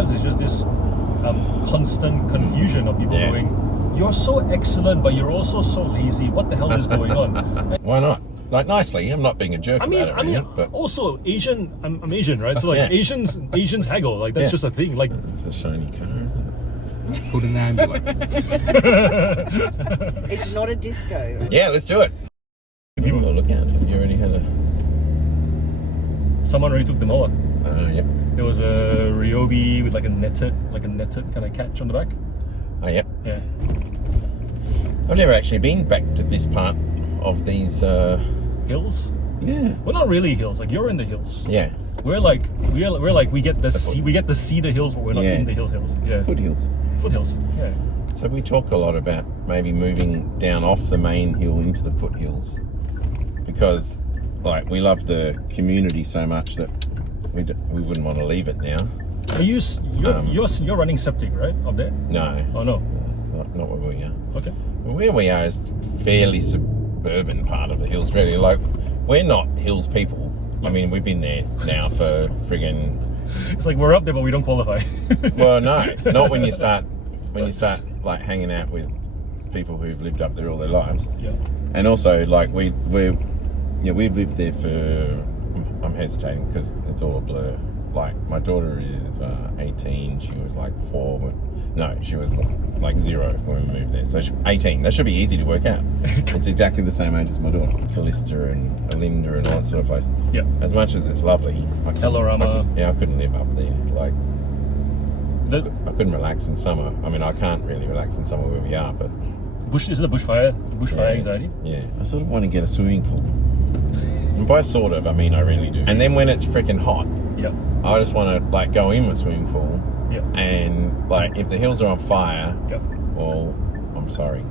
lives is just this constant confusion of people going, you're so excellent, but you're also so lazy. What the hell is going on? Why not? Like, nicely. I'm not being a jerk about it. But also Asian. I'm Asian, right? So like Asians haggle. Like that's just a thing. Like it's a shiny car, isn't it? It's called an ambulance. It's not a disco. Yeah, let's do it. People will look at it. You already had a. Someone already took them over. Yep. There was a Ryobi with like a netted kind of catch on the back. Oh, yep. Yeah. I've never actually been back to this part of these hills. Yeah. Well, not really hills. Like you're in the hills. Yeah. We're like we get to see the hills, but we're not in the hills. Yeah. Foothills. Foothills. Yeah. So we talk a lot about maybe moving down off the main hill into the foothills, because like we love the community so much that we wouldn't want to leave it now. Are you're running septic, right, up there? No. Oh no. Not where we are. Okay. Well, where we are is fairly suburban part of the hills, really. Like, we're not hills people. I mean, we've been there now for friggin'... It's like we're up there, but we don't qualify. Well, no, not when you start like hanging out with people who've lived up there all their lives. Yeah. And also, like we've lived there for. I'm hesitating because it's all a blur. Like, my daughter is 18. She was like 4. No, she was like 0 when we moved there. So 18. That should be easy to work out. It's exactly the same age as my daughter. Callista and Alinda and all that sort of place. Yeah. As much as it's lovely, I couldn't live up there. Like, I couldn't relax in summer. I mean, I can't really relax in summer where we are, but... Is it a bushfire anxiety? Yeah. I sort of want to get a swimming pool. And by sort of, I mean I really do. And then when it's freaking hot, I just want to like go in with swimming pool. Yeah. And like if the hills are on fire, well, I'm sorry.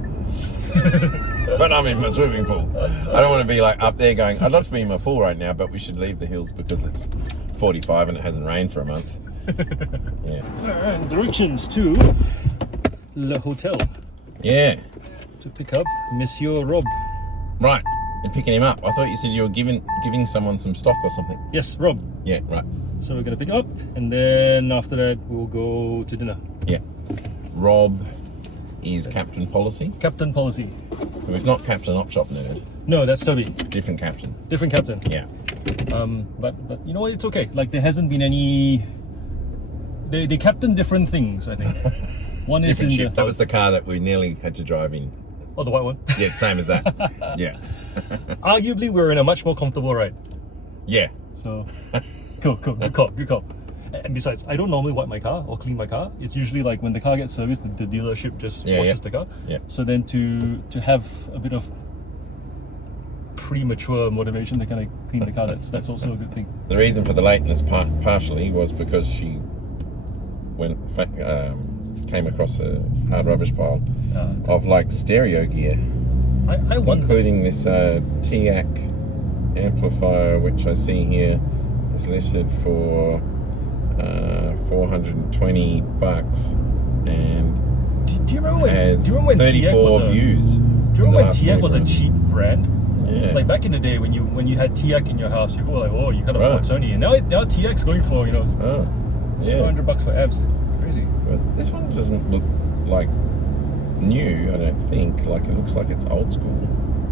But I'm in my swimming pool. I don't want to be like up there going, I'd love to be in my pool right now, but we should leave the hills because it's 45 and it hasn't rained for a month. Yeah. Alright, directions to Le Hotel. Yeah. To pick up Monsieur Rob. Right. And picking him up. I thought you said you were giving someone some stock or something. Yes, Rob. Yeah, right. So we're going to pick him up, and then after that we'll go to dinner. Yeah. Rob is Captain Policy. Captain Policy. Who is not Captain Op Shop Nerd. No, that's Toby. Different captain. Different captain. Yeah. But you know what? It's okay. Like there hasn't been any. They captain different things, I think. One is in ship. That was the car that we nearly had to drive in. Oh, the white one? Yeah, same as that. Yeah. Arguably, we're in a much more comfortable ride. Yeah. So, cool. Good call. And besides, I don't normally wipe my car or clean my car. It's usually like when the car gets serviced, the dealership just washes the car. Yeah. So then to have a bit of premature motivation to kind of clean the car, that's also a good thing. The reason for the lateness partially was because she came across a hard rubbish pile of like stereo gear. I wonder, including this TIAC amplifier, which I see here is listed for $420, and do you remember when 34 views? Do you remember when TIAC was a cheap brand? Yeah. Like back in the day when you had TIAC in your house, people were like, "Oh, you can't afford Sony," and now TIAC's going for $700 for amps. Crazy. But this one doesn't look like new, I don't think. Like, it looks like it's old school,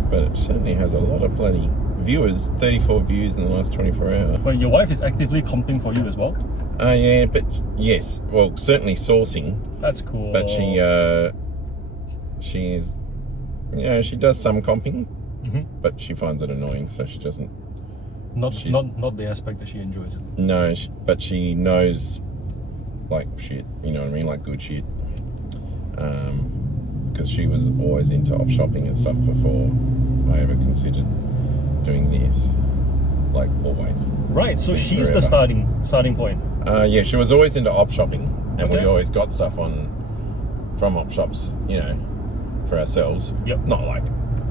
but it certainly has a lot of bloody viewers. 34 views in the last 24 hours. But your wife is actively comping for you as well? Yeah, but yes, well, certainly sourcing. That's cool. But she's, she does some comping, but she finds it annoying, so she doesn't. Not the aspect that she enjoys. No, but she knows, like, shit, you know what I mean, like good shit. Because she was always into op shopping and stuff before I ever considered doing this. Like, always. Right, so she's the starting point. Yeah, she was always into op shopping, and we always got stuff from op shops, for ourselves. Yep. Not like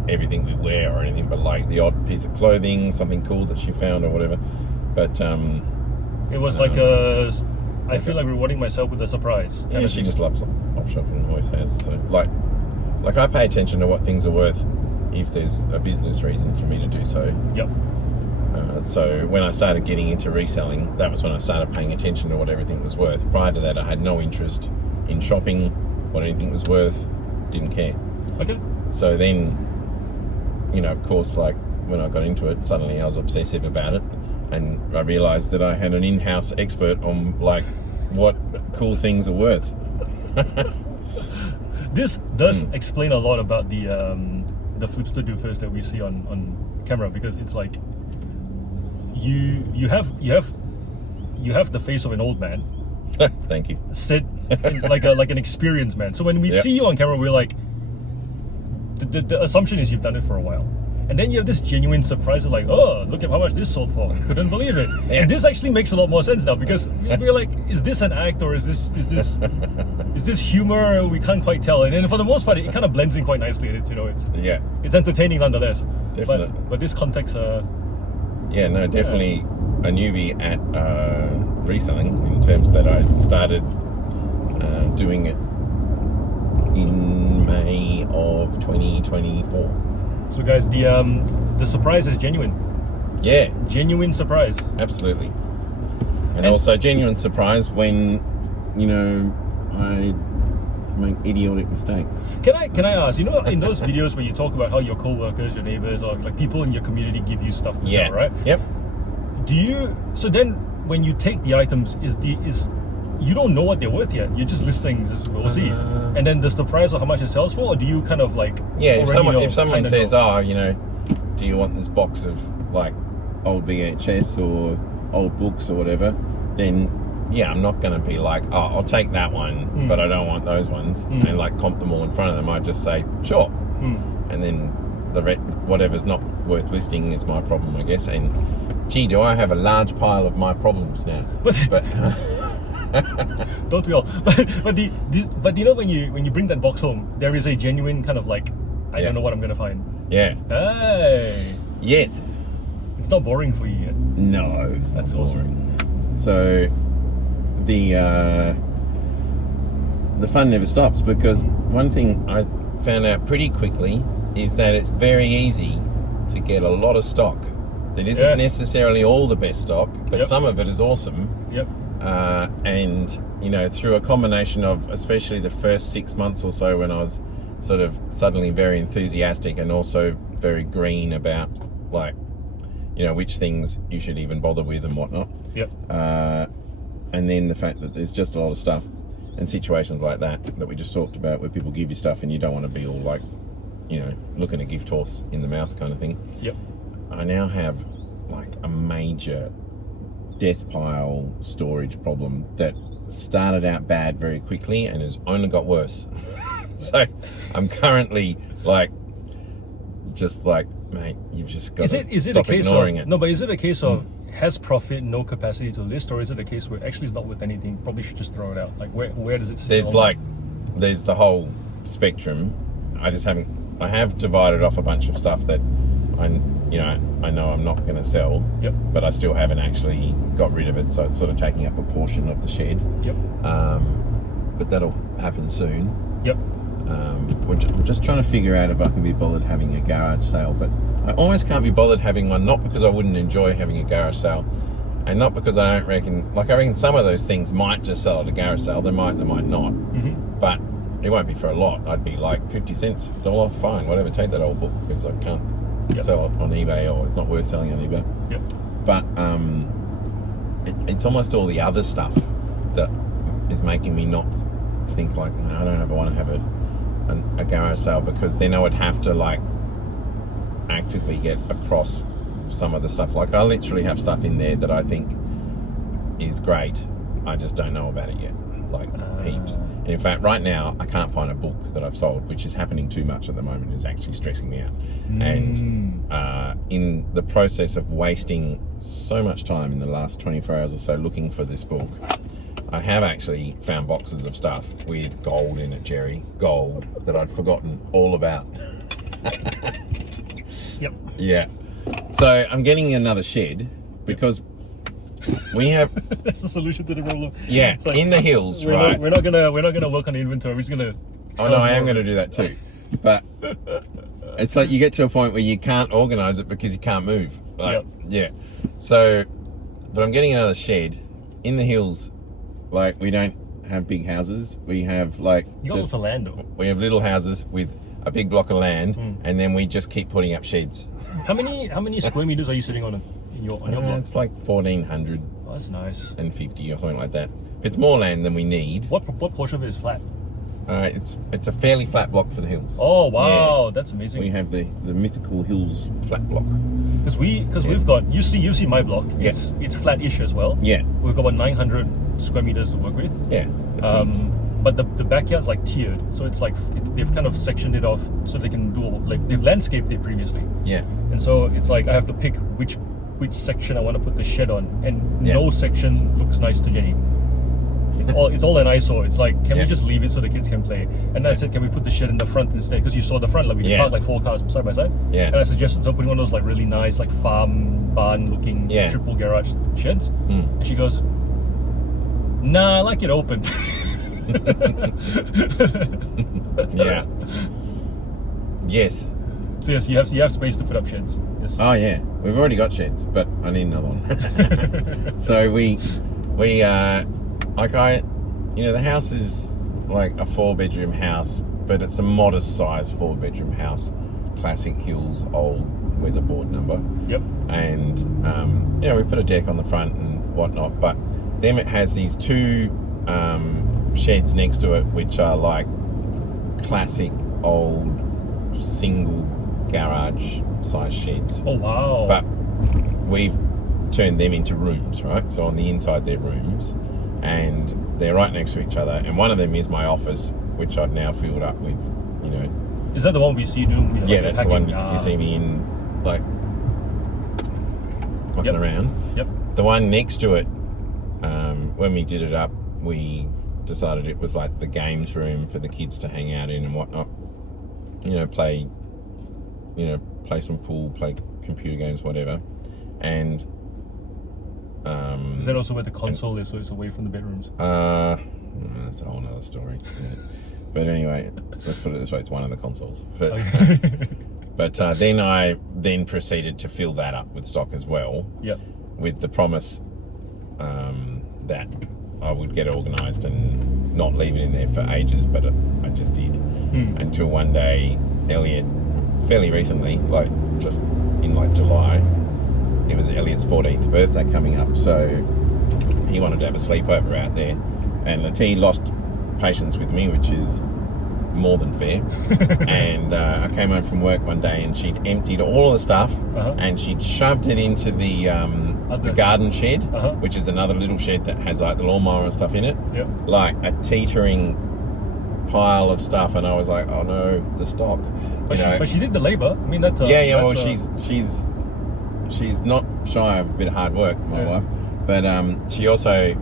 everything we wear or anything, but like the odd piece of clothing, something cool that she found or whatever. But it was like I feel like rewarding myself with a surprise. Yeah, she just loves op shopping, always has. So like I pay attention to what things are worth if there's a business reason for me to do so. Yep. So when I started getting into reselling, that was when I started paying attention to what everything was worth. Prior to that, I had no interest in shopping, what anything was worth, didn't care. Okay. So then, you know, of course, like when I got into it, suddenly I was obsessive about it, and I realized that I had an in-house expert on like what cool things are worth. This does explain a lot about the flipster doofers that we see on camera, because it's like you have the face of an old man. Thank you. Sit like an experienced man. So when we see you on camera, we're like, the assumption is you've done it for a while. And then you have this genuine surprise of like, oh, look at how much this sold for. Couldn't believe it. Yeah. And this actually makes a lot more sense now, because we're like, is this an act, or is this humor? We can't quite tell. And then for the most part, it kind of blends in quite nicely. It's, you know, it's entertaining nonetheless. Definitely. But this context, yeah, no, definitely a newbie at reselling, in terms that I started doing it in May of 2024. So guys, the surprise is genuine. Yeah, Genuine surprise. absolutely. And also genuine surprise when, you know, I make idiotic mistakes. Can I ask, you know, in those videos where you talk about how your co-workers, your neighbors, or like people in your community give you stuff to sell, right? Yep. So then when you take the items, you don't know what they're worth yet. You're just listing, we'll see. And then there's the price of how much it sells for, or do you kind of like... Yeah, if already someone know, says, oh, you know, do you want this box of like old VHS or old books or whatever, then yeah, I'm not going to be like, oh, I'll take that one, but I don't want those ones, and like comp them all in front of them. I just say, sure. And then whatever's not worth listing is my problem, I guess. And gee, do I have a large pile of my problems now. But don't we all? But you know, when you bring that box home, there is a genuine kind of like, I don't know what I'm gonna find. Yeah. Hey. Yes. It's not boring for you yet. No. That's awesome. So the fun never stops, because one thing I found out pretty quickly is that it's very easy to get a lot of stock that isn't necessarily all the best stock, but some of it is awesome. Yep. And you know, through a combination of, especially the first 6 months or so, when I was sort of suddenly very enthusiastic and also very green about, like, you know, which things you should even bother with and whatnot. Yep. And then the fact that there's just a lot of stuff and situations like that we just talked about, where people give you stuff and you don't want to be all like, you know, looking a gift horse in the mouth kind of thing. Yep. I now have like a major death pile storage problem that started out bad very quickly and has only got worse. So I'm currently like, just like, mate, you've just got to stop ignoring it. No, but is it a case of has profit no capacity to list, or is it a case where actually it's not worth anything, probably should just throw it out? Like where does it sit? There's the whole spectrum. I have divided off a bunch of stuff that I know I'm not going to sell. Yep. But I still haven't actually got rid of it, so it's sort of taking up a portion of the shed. Yep. But that'll happen soon. Yep. I'm just trying to figure out if I can be bothered having a garage sale, but I almost can't be bothered having one, not because I wouldn't enjoy having a garage sale, and not because I reckon some of those things might just sell at a garage sale. They might not. But it won't be for a lot. I'd be like 50 cents, $1, fine, whatever, take that old book, because I can't sell it on eBay, or it's not worth selling on eBay. Yep. But it's almost all the other stuff that is making me not think like, no, I don't ever want to have a garage sale, because then I would have to like actively get across some of the stuff. Like, I literally have stuff in there that I think is great, I just don't know about it yet, like heaps. And in fact, right now I can't find a book that I've sold, which is happening too much at the moment. Is actually stressing me out. And in the process of wasting so much time in the last 24 hours or so looking for this book, I have actually found boxes of stuff with gold in it, Jerry. Gold that I'd forgotten all about. Yep. Yeah. So I'm getting another shed, because we have... That's the solution to the problem. Yeah, like, in the hills, right? We're not gonna work on the inventory. We're just gonna... Oh no, I am gonna do that too. But it's like you get to a point where you can't organize it because you can't move. Like, yeah. So, but I'm getting another shed in the hills. Like, we don't have big houses. We have like You got lots of land though. we have little houses with a big block of land, and then we just keep putting up sheds. How many square meters are you sitting on in your block? It's like 1,450 Oh, that's nice. or something like that. It's more land than we need. What portion of it is flat? It's a fairly flat block for the hills. Oh wow, Yeah. that's amazing. We have the mythical hills flat block. Because we've got you see my block. It's flat-ish as well. Yeah, We've got about 900 square meters to work with. yeah. It's heaps. But the backyard's like tiered, so it's like they've kind of sectioned it off so they can do like they've landscaped it previously, Yeah, and so it's like I have to pick which section I want to put the shed on, and Yeah. no section looks nice to Jenny. It's all an eyesore. It's like, can we Yeah. just leave it so the kids can play? And then I said, can we put the shed in the front instead? Because you saw the front, like we can Yeah. park like 4 cars side by side. Yeah. And I suggested putting one of those like really nice like farm barn looking Yeah. triple garage sheds. Mm. And she goes, nah, I like it open. yeah. Yes. So yes, you have space to put up sheds. Yes. Oh yeah, we've already got sheds, but I need another one. So we the house is like a 4-bedroom house, but it's a modest size 4-bedroom house, classic hills, old weatherboard number. Yep. And we put a deck on the front and whatnot, but then it has these 2 sheds next to it, which are like classic old single garage size sheds. Oh wow. But we've turned them into rooms, right? So on the inside they're rooms, and they're right next to each other. And one of them is my office, which I've now filled up with, Is that the one we see you doing? yeah, like that's the hacking? one you see me in, like walking around. Yep. The one next to it, when we did it up, we decided it was like the games room for the kids to hang out in and whatnot. Play some pool, play computer games, whatever. And Is that also where the console is, so it's away from the bedrooms? that's a whole nother story. Yeah. But anyway, let's put it this way: it's one of the consoles. But but then I proceeded to fill that up with stock as well. Yep. With the promise that I would get organised and not leave it in there for ages, but I just did. Until one day, Elliot, fairly recently, like just in like July, it was Elliot's 14th birthday coming up, so he wanted to have a sleepover out there, and Lati lost patience with me, which is more than fair. And I came home from work one day and she'd emptied all of the stuff, and she'd shoved it into the garden shed, which is another little shed that has like the lawnmower and stuff in it. Yep. Like a teetering pile of stuff, and I was like, oh no, the stock. But she did the labour. I mean, that's well, she's not shy of a bit of hard work, my wife, but she also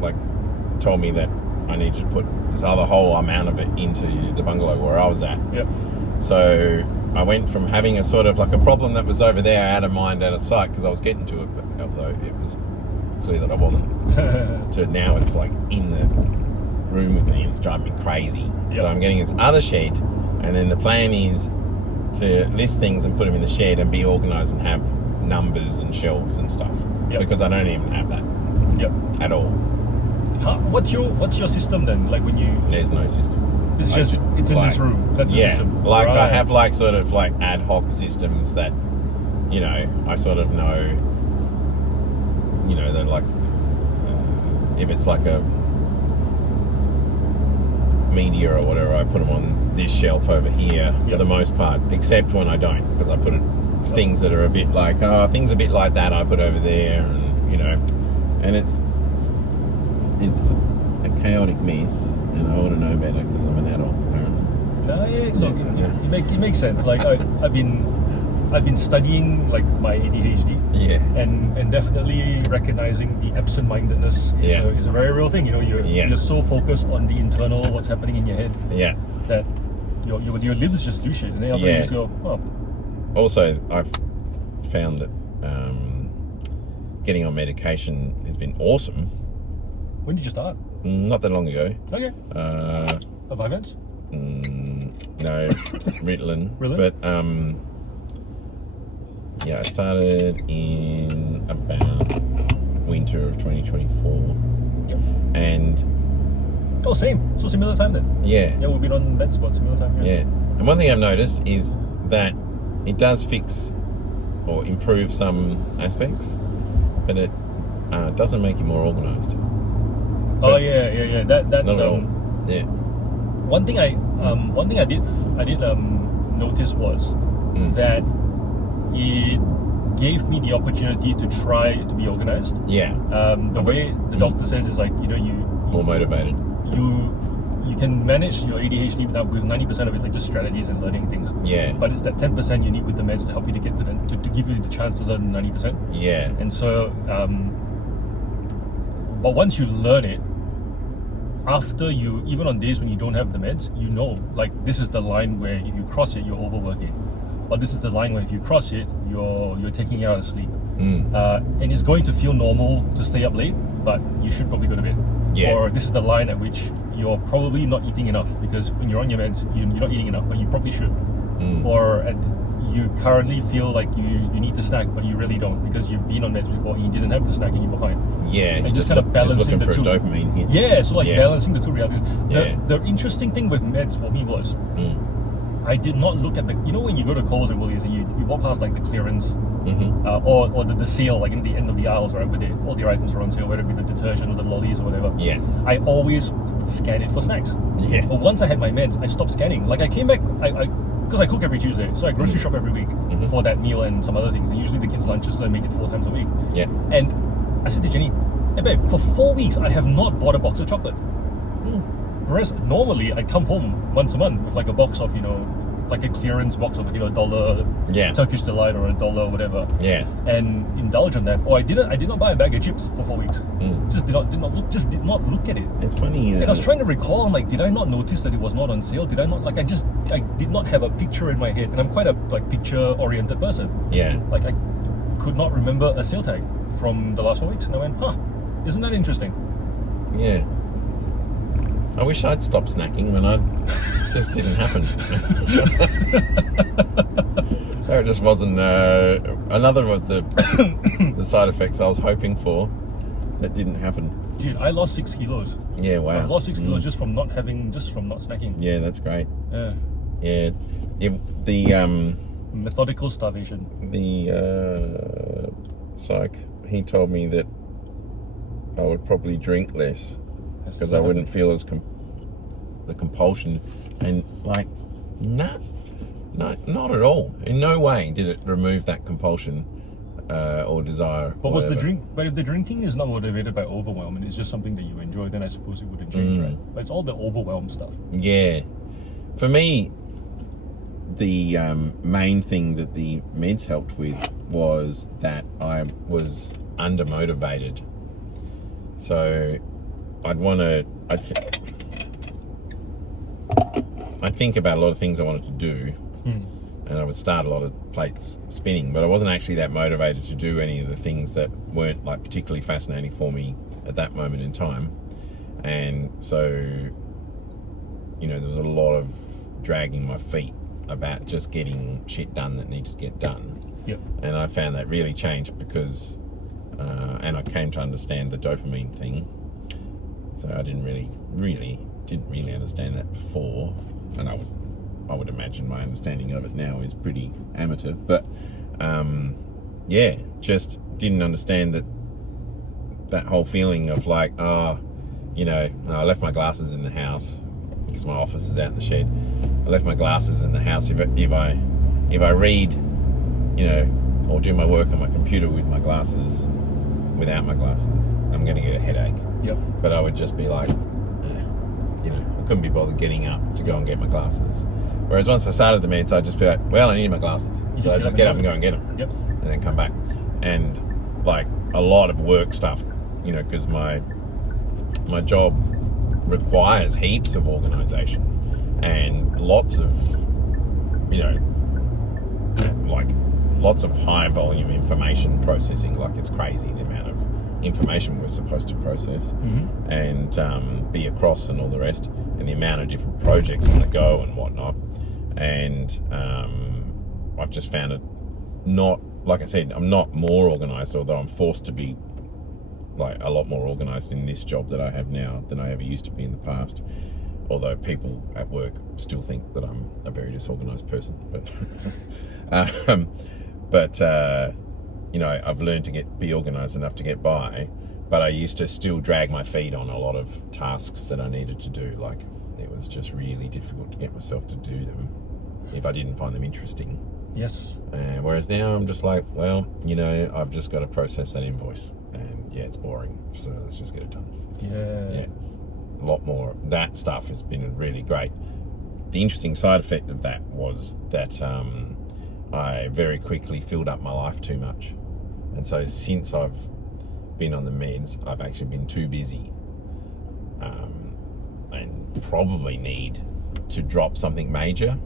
like told me that I needed to put this other whole amount of it into the bungalow where I was at. Yep. So I went from having a sort of like a problem that was over there, out of mind, out of sight, because I was getting to it, but although it was clear that I wasn't, to now it's like in the room with me and it's driving me crazy. Yep. So I'm getting this other shed, and then the plan is to list things and put them in the shed and be organised and have numbers and shelves and stuff. Yep. Because I don't even have that. Yep. At all. What's your system then? Like when you... There's no system. It's just, it's in this room. That's the system. Like right. I have like sort of like ad hoc systems that, I sort of know, they're like, if it's like a media or whatever, I put them on this shelf over here for the most part, except when I don't, because I put things that are a bit like, things a bit like that I put over there, and and it's a chaotic mess, and I ought to know better because I'm an adult apparently. Look, it makes sense. Like I've been studying like my ADHD, and definitely recognizing the absent-mindedness is a very real thing. You're so focused on the internal, what's happening in your head, that your limbs just do shit, and then you just go, oh. Also, I've found that getting on medication has been awesome. When did you start? Not that long ago. Okay. Vyvanse? No, Ritalin. Really? But Yeah, I started in about winter of 2024. Yep. And Oh, same. So similar time then. yeah. Yeah, we've been on med spot similar time. Yeah. And one thing I've noticed is that it does fix or improve some aspects, but it doesn't make you more organised. Oh yeah. That's Not at all. Yeah. one thing I did notice was that it gave me the opportunity to try to be organized. Yeah. The way the doctor says is like, you know, you More motivated. you can manage your ADHD with 90% of it like just strategies and learning things. Yeah. But it's that 10% you need with the meds to help you to get to to give you the chance to learn 90%. Yeah. And so, but once you learn it, after you, even on days when you don't have the meds, you know, like this is the line where if you cross it, you're overworking, or this is the line where if you cross it, you're taking it out of sleep. And it's going to feel normal to stay up late, but you should probably go to bed. Yeah. Or this is the line at which you're probably not eating enough, because when you're on your meds, you're not eating enough, but you probably should. Or you currently feel like you need to snack, but you really don't, because you've been on meds before and you didn't have to snack and you were fine. Yeah. And just kind of balancing the two. Dopamine hit. Yeah, so like balancing the two realities. Yeah. The interesting thing with meds for me was I did not look at you know when you go to Coles and Woolies and you walk past like the clearance or the sale, like in the end of the aisles, right, where all the items are on sale, whether it be the detergent or the lollies or whatever. Yeah. I always would scan it for snacks. Yeah. But once I had my meds, I stopped scanning. Like I came back, because I cook every Tuesday, so I grocery shop every week for that meal and some other things. And usually the kids' lunches, so I make it 4 times a week. Yeah. And I said to Jenny, hey babe, for 4 weeks I have not bought a box of chocolate. Whereas normally I come home once a month with like a box of, you know, like a clearance box of, you know, $1 Turkish Delight or $1 whatever. Yeah. And indulge on that. Or I did not buy a bag of chips for 4 weeks. Just did not look at it. It's funny. And I was trying to recall, I'm like, did I not notice that it was not on sale? Did I not, like, I did not have a picture in my head, and I'm quite a like picture-oriented person. Yeah. Like I could not remember a sale tag from the last 4 weeks, and I went, isn't that interesting? Yeah. I wish I'd stopped snacking when just didn't happen. It just wasn't another of the side effects I was hoping for that didn't happen. Dude, I lost 6 kilos. Yeah, wow. I've lost 6 kilos just from not snacking. Yeah, that's great. Yeah. Yeah. The methodical starvation. The psych, he told me that I would probably drink less because I wouldn't feel as the compulsion, and like not at all. In no way did it remove that compulsion or desire. But was the drink? But if the drinking is not motivated by overwhelm and it's just something that you enjoy, then I suppose it wouldn't change, right? But it's all the overwhelm stuff. Yeah, for me, the main thing that the meds helped with was that I was undermotivated. So I'd think about a lot of things I wanted to do, and I would start a lot of plates spinning, but I wasn't actually that motivated to do any of the things that weren't like particularly fascinating for me at that moment in time. And so, you know, there was a lot of dragging my feet about just getting shit done that needed to get done. Yep. And I found that really changed because and I came to understand the dopamine thing. So I didn't really understand that before, and I would imagine my understanding of it now is pretty amateur. But yeah, just didn't understand that whole feeling of like, you know, I left my glasses in the house because my office is out in the shed. I left my glasses in the house. If I read, you know, or do my work on my computer with my glasses, without my glasses, I'm going to get a headache. Yep. But I would just be like, you know, I couldn't be bothered getting up to go and get my glasses. Whereas once I started the meds, I'd just be like, well, I need my glasses. So I'd just get up and go and get them. Yep. And then come back. And like a lot of work stuff, you know, because my job requires heaps of organisation and lots of, you know, like lots of high volume information processing. Like it's crazy the amount of information we're supposed to process and be across and all the rest, and the amount of different projects on the go and whatnot. And I've just found it not like I said, I'm not more organized, although I'm forced to be like a lot more organized in this job that I have now than I ever used to be in the past. Although people at work still think that I'm a very disorganized person, but you know, I've learned to be organized enough to get by. But I used to still drag my feet on a lot of tasks that I needed to do. Like, it was just really difficult to get myself to do them if I didn't find them interesting. Yes. Whereas now I'm just like, well, you know, I've just got to process that invoice, and yeah, it's boring, so let's just get it done. Yeah, a lot more. That stuff has been really great. The interesting side effect of that was that I very quickly filled up my life too much, and so since I've been on the meds, I've actually been too busy, and probably need to drop something major.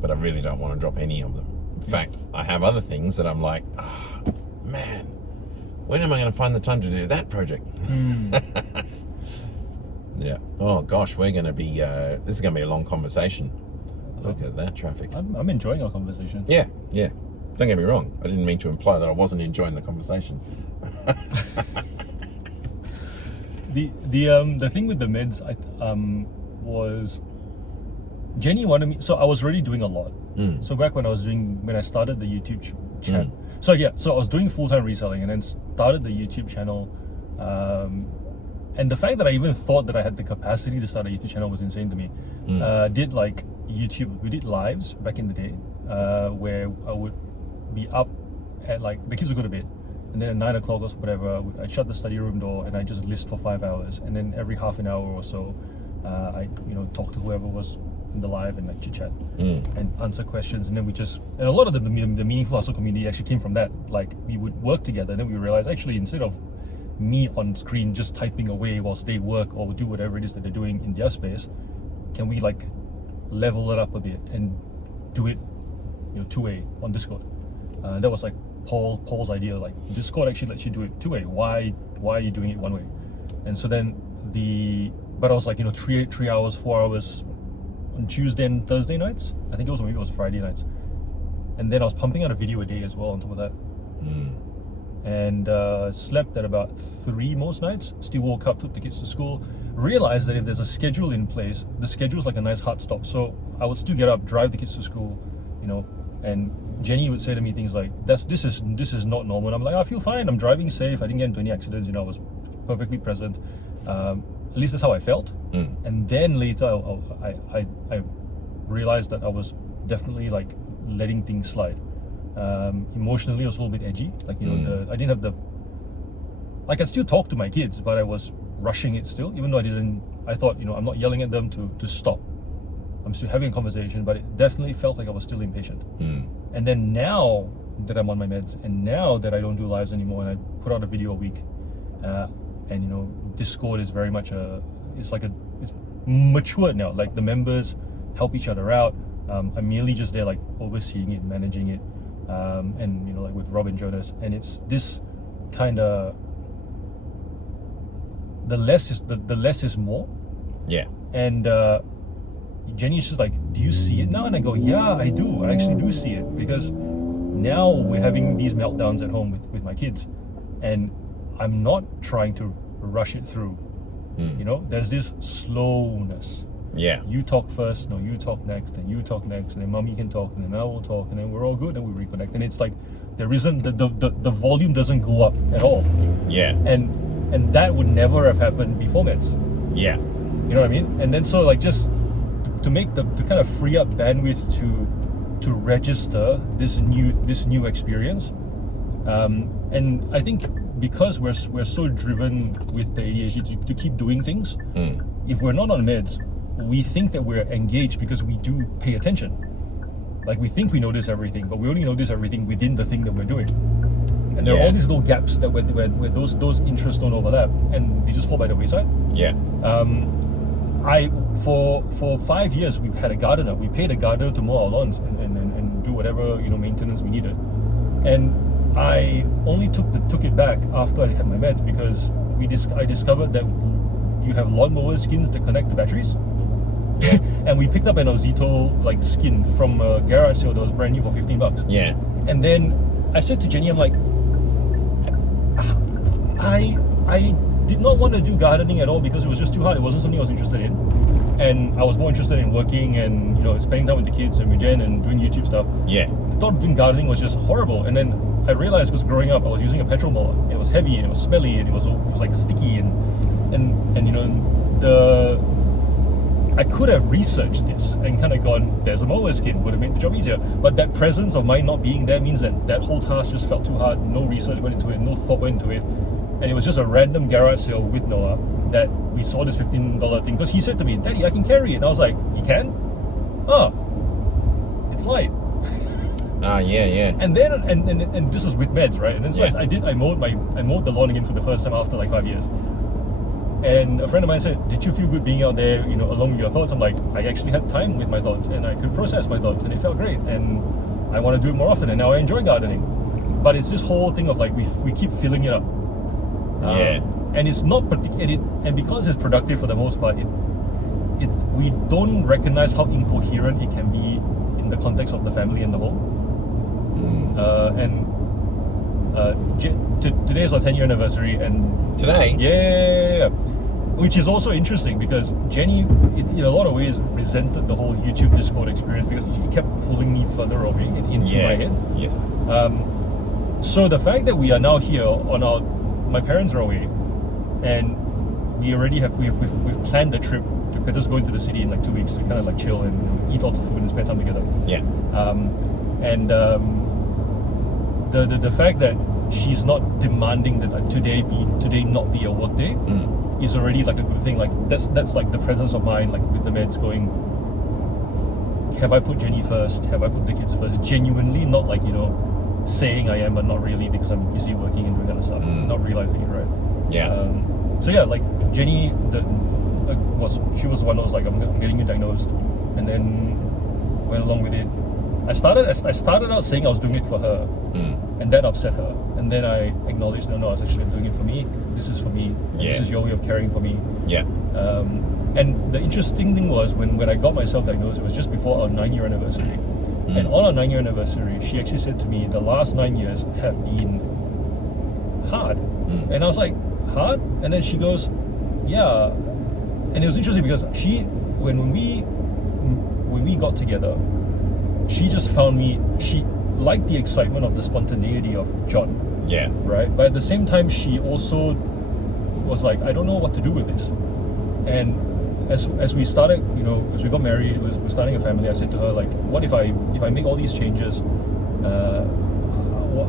But I really don't want to drop any of them. In fact, I have other things that I'm like, oh, man, when am I going to find the time to do that project? Yeah. Oh gosh, we're going to be. This is going to be a long conversation. Look at that traffic. I'm enjoying our conversation. Yeah. Don't get me wrong. I didn't mean to imply that I wasn't enjoying the conversation. The thing with the meds, was Jenny wanted me. So I was already doing a lot. So back when I started the YouTube channel. So I was doing full-time reselling, and then started the YouTube channel. And the fact that I even thought that I had the capacity to start a YouTube channel was insane to me. Did like YouTube, we did lives back in the day, where I would be up at like, the kids would go to bed, and then at 9 o'clock or whatever, I shut the study room door and I just list for 5 hours, and then every half an hour or so, I talk to whoever was in the live and like chit chat and answer questions, and then and a lot of the meaningful hustle community actually came from that. Like, we would work together, and then we realized actually, instead of me on screen just typing away whilst they work or do whatever it is that they're doing in their space, can we like level it up a bit and do it, two-way on Discord? That was like Paul's idea. Like, Discord actually lets you do it two-way. Why are you doing it one way? And so then but I was like, 3 hours, 4 hours on Tuesday and Thursday nights. I think maybe it was Friday nights. And then I was pumping out a video a day as well on top of that. And slept at about 3 most nights. Still woke up, took the kids to school. Realized that if there's a schedule in place, the schedule is like a nice hard stop. So I would still get up, drive the kids to school, and Jenny would say to me things like, this is not normal. And I'm like, I feel fine, I'm driving safe, I didn't get into any accidents, I was perfectly present. At least that's how I felt. And then later I realized that I was definitely like letting things slide. Emotionally, I was a little bit edgy. Like, I didn't have I could still talk to my kids, but I was rushing it still, even though I thought, I'm not yelling at them to stop. I'm still having a conversation, but it definitely felt like I was still impatient. And then now that I'm on my meds, and now that I don't do lives anymore, and I put out a video a week, and Discord is very much it's matured now. Like, the members help each other out. I'm merely just there, like, overseeing it, managing it, and like with Rob and Jonas, and it's this kind of the less is more. Yeah. And Jenny's just like, do you see it now? And I go, yeah, I do. I actually do see it, because now we're having these meltdowns at home with my kids, and I'm not trying to rush it through. There's this slowness. Yeah. You talk first, no, you talk next, and you talk next, and then mommy can talk, and then I will talk, and then we're all good, and we reconnect. And it's like, there isn't, the volume doesn't go up at all. Yeah. And that would never have happened before meds. Yeah. You know what I mean? And then so, like, just to kind of free up bandwidth to register this new experience. And I think because we're so driven with the ADHD to keep doing things, if we're not on meds, we think that we're engaged because we do pay attention. Like, we think we notice everything, but we only notice everything within the thing that we're doing. And there are all these little gaps that where those interests don't overlap, and they just fall by the wayside. Yeah. For 5 years we've had a gardener. We paid a gardener to mow our lawns and do whatever maintenance we needed. And I only took it back after I had my meds, because I discovered that you have lawnmower skins that connect to batteries. Yeah. And we picked up an Ozito like skin from a garage sale that was brand new for $15. Yeah. And then I said to Jenny, I'm like, I did not want to do gardening at all because it was just too hard. It wasn't something I was interested in, and I was more interested in working and spending time with the kids and with Jen and doing YouTube stuff. Yeah. The thought of doing gardening was just horrible. And then I realized, because growing up I was using a petrol mower. It was heavy and it was smelly and it was like sticky and I could have researched this and kind of gone, there's a mower skin, would have made the job easier. But that presence of mine not being there means that whole task just felt too hard. No research went into it, no thought went into it. And it was just a random garage sale with Noah that we saw this $15 thing. Because he said to me, Daddy, I can carry it. And I was like, you can? Oh, it's light. Yeah. And then, and this is with meds, right? And then so I mowed the lawn again for the first time after like 5 years. And a friend of mine said, did you feel good being out there, alone with your thoughts? I'm like, I actually had time with my thoughts and I could process my thoughts and it felt great. And I want to do it more often and now I enjoy gardening. But it's this whole thing of like, we keep filling it up. And it's not and because it's productive for the most part, we don't recognize how incoherent it can be in the context of the family and the home. Today is our 10-year anniversary, and today, yeah, which is also interesting because Jenny, in a lot of ways, resented the whole YouTube Discord experience because she kept pulling me further away into my head. Yes. So the fact that we are now here my parents are away, and we've planned the trip to just go into the city in like 2 weeks to kind of like chill and eat lots of food and spend time together. Yeah. The fact that she's not demanding that today not be a work day is already like a good thing. Like that's like the presence of mind, like with the meds going, have I put Jenny first? Have I put the kids first? Genuinely, not like saying I am but not really because I'm busy working and doing other stuff, not realizing it, right? Yeah. So yeah, like Jenny she was the one that was like, I'm getting you diagnosed, and then went along with it. I started out saying I was doing it for her, and that upset her. And then I acknowledged, no, I was actually doing it for me. This is for me. Yeah. This is your way of caring for me. Yeah. And the interesting thing was when I got myself diagnosed, it was just before our 9-year anniversary. And on our 9-year anniversary, she actually said to me, the last 9 years have been hard. And I was like, hard? And then she goes, yeah. And it was interesting because when we got together, she just found me, she liked the excitement of the spontaneity of John. Yeah. Right? But at the same time, she also was like, I don't know what to do with this. And as we started, as we got married, we're starting a family, I said to her, like, what if I make all these changes,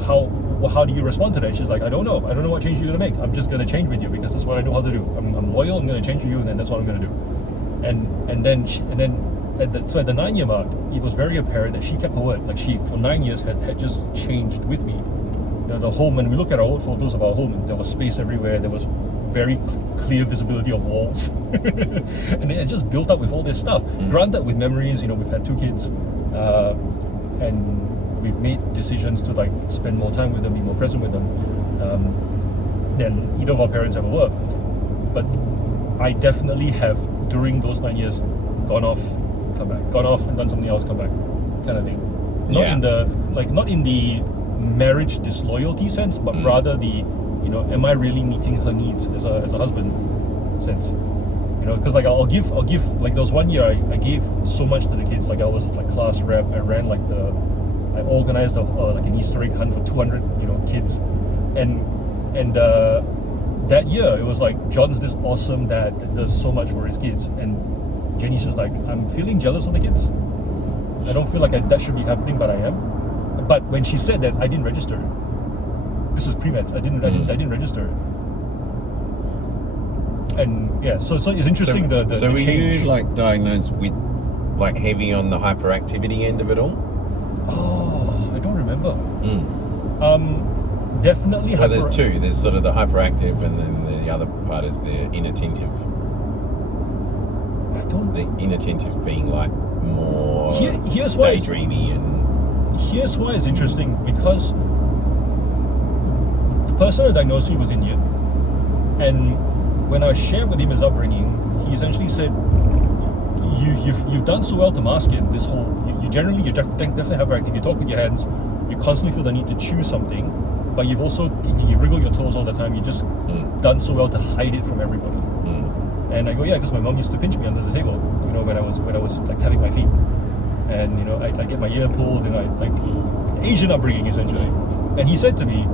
how do you respond to that? She's like, I don't know what change you're gonna make. I'm just gonna change with you because that's what I know how to do. I'm loyal. I'm gonna change with you, and then that's what I'm gonna do. And then at the 9-year mark, it was very apparent that she kept her word. Like she for 9 years had just changed with me. The home. When we look at our old photos of our home, there was space everywhere. There was very clear visibility of walls, and it just built up with all this stuff. Granted, with memories, we've had 2 kids, and we've made decisions to like spend more time with them, be more present with them, than either of our parents ever were. But I definitely have, during those 9 years, gone off, come back, gone off and done something else, come back, kind of thing. Not in the marriage disloyalty sense, but rather the, am I really meeting her needs as a husband sense? Because like I'll give like there was 1 year I gave so much to the kids. Like I was like class rep. I ran like I organized like an Easter egg hunt for 200 kids, and that year it was like John's this awesome dad that does so much for his kids, and Jenny's just like, I'm feeling jealous of the kids. I don't feel like that should be happening, but I am. But when she said that, I didn't register it. This is pre-meds. I didn't register it. And yeah, so it's interesting the so were change. you like diagnosed with like heavy on the hyperactivity end of it all? Oh, I don't remember. Definitely. Well, there's 2. There's sort of the hyperactive, and then the other part is the inattentive. The inattentive being like more here's why daydreamy and. Here's why it's interesting, because the person who diagnosed me was Indian, and when I shared with him his upbringing, he essentially said, "You've done so well to mask it. This whole you definitely have hyperactive. You talk with your hands. you constantly feel the need to choose something, but you wriggle your toes all the time. You just done so well to hide it from everybody. And I go, yeah, because my mom used to pinch me under the table, when I was like tapping my feet, and I get my ear pulled, and I like Asian upbringing essentially. And he said to me,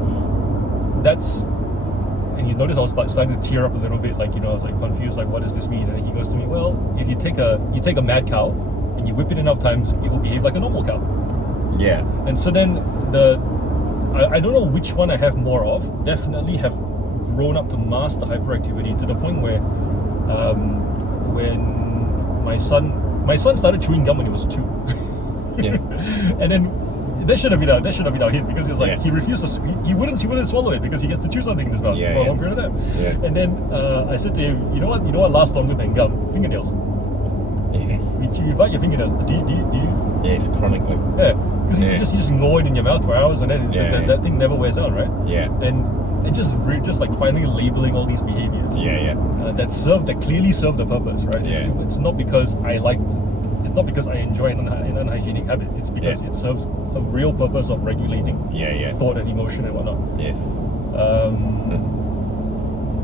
and he noticed I was like starting to tear up a little bit, like I was like confused, like what does this mean? And he goes to me, well, if you take a mad cow and you whip it enough times, it will behave like a normal cow. Yeah. And so then I don't know which one I have more of. Definitely have grown up to master hyperactivity to the point where when my son started chewing gum when he was 2. Yeah. And then that should have been our hit, because he was like, he refused to, he wouldn't swallow it because he gets to chew something in his mouth for a long period of time. Yeah. And then I said to him, you know what lasts longer than gum? Fingernails. Yeah. You bite your fingernails. Do you? Yes, chronically. Yeah, because you just gnaw it in your mouth for hours, and then that thing never wears out, right? Yeah. And just like finally labeling all these behaviors. That clearly serve the purpose, right? It's not because it's not because I enjoy an unhygienic habit. It's because it serves a real purpose of regulating thought and emotion and whatnot. Yes.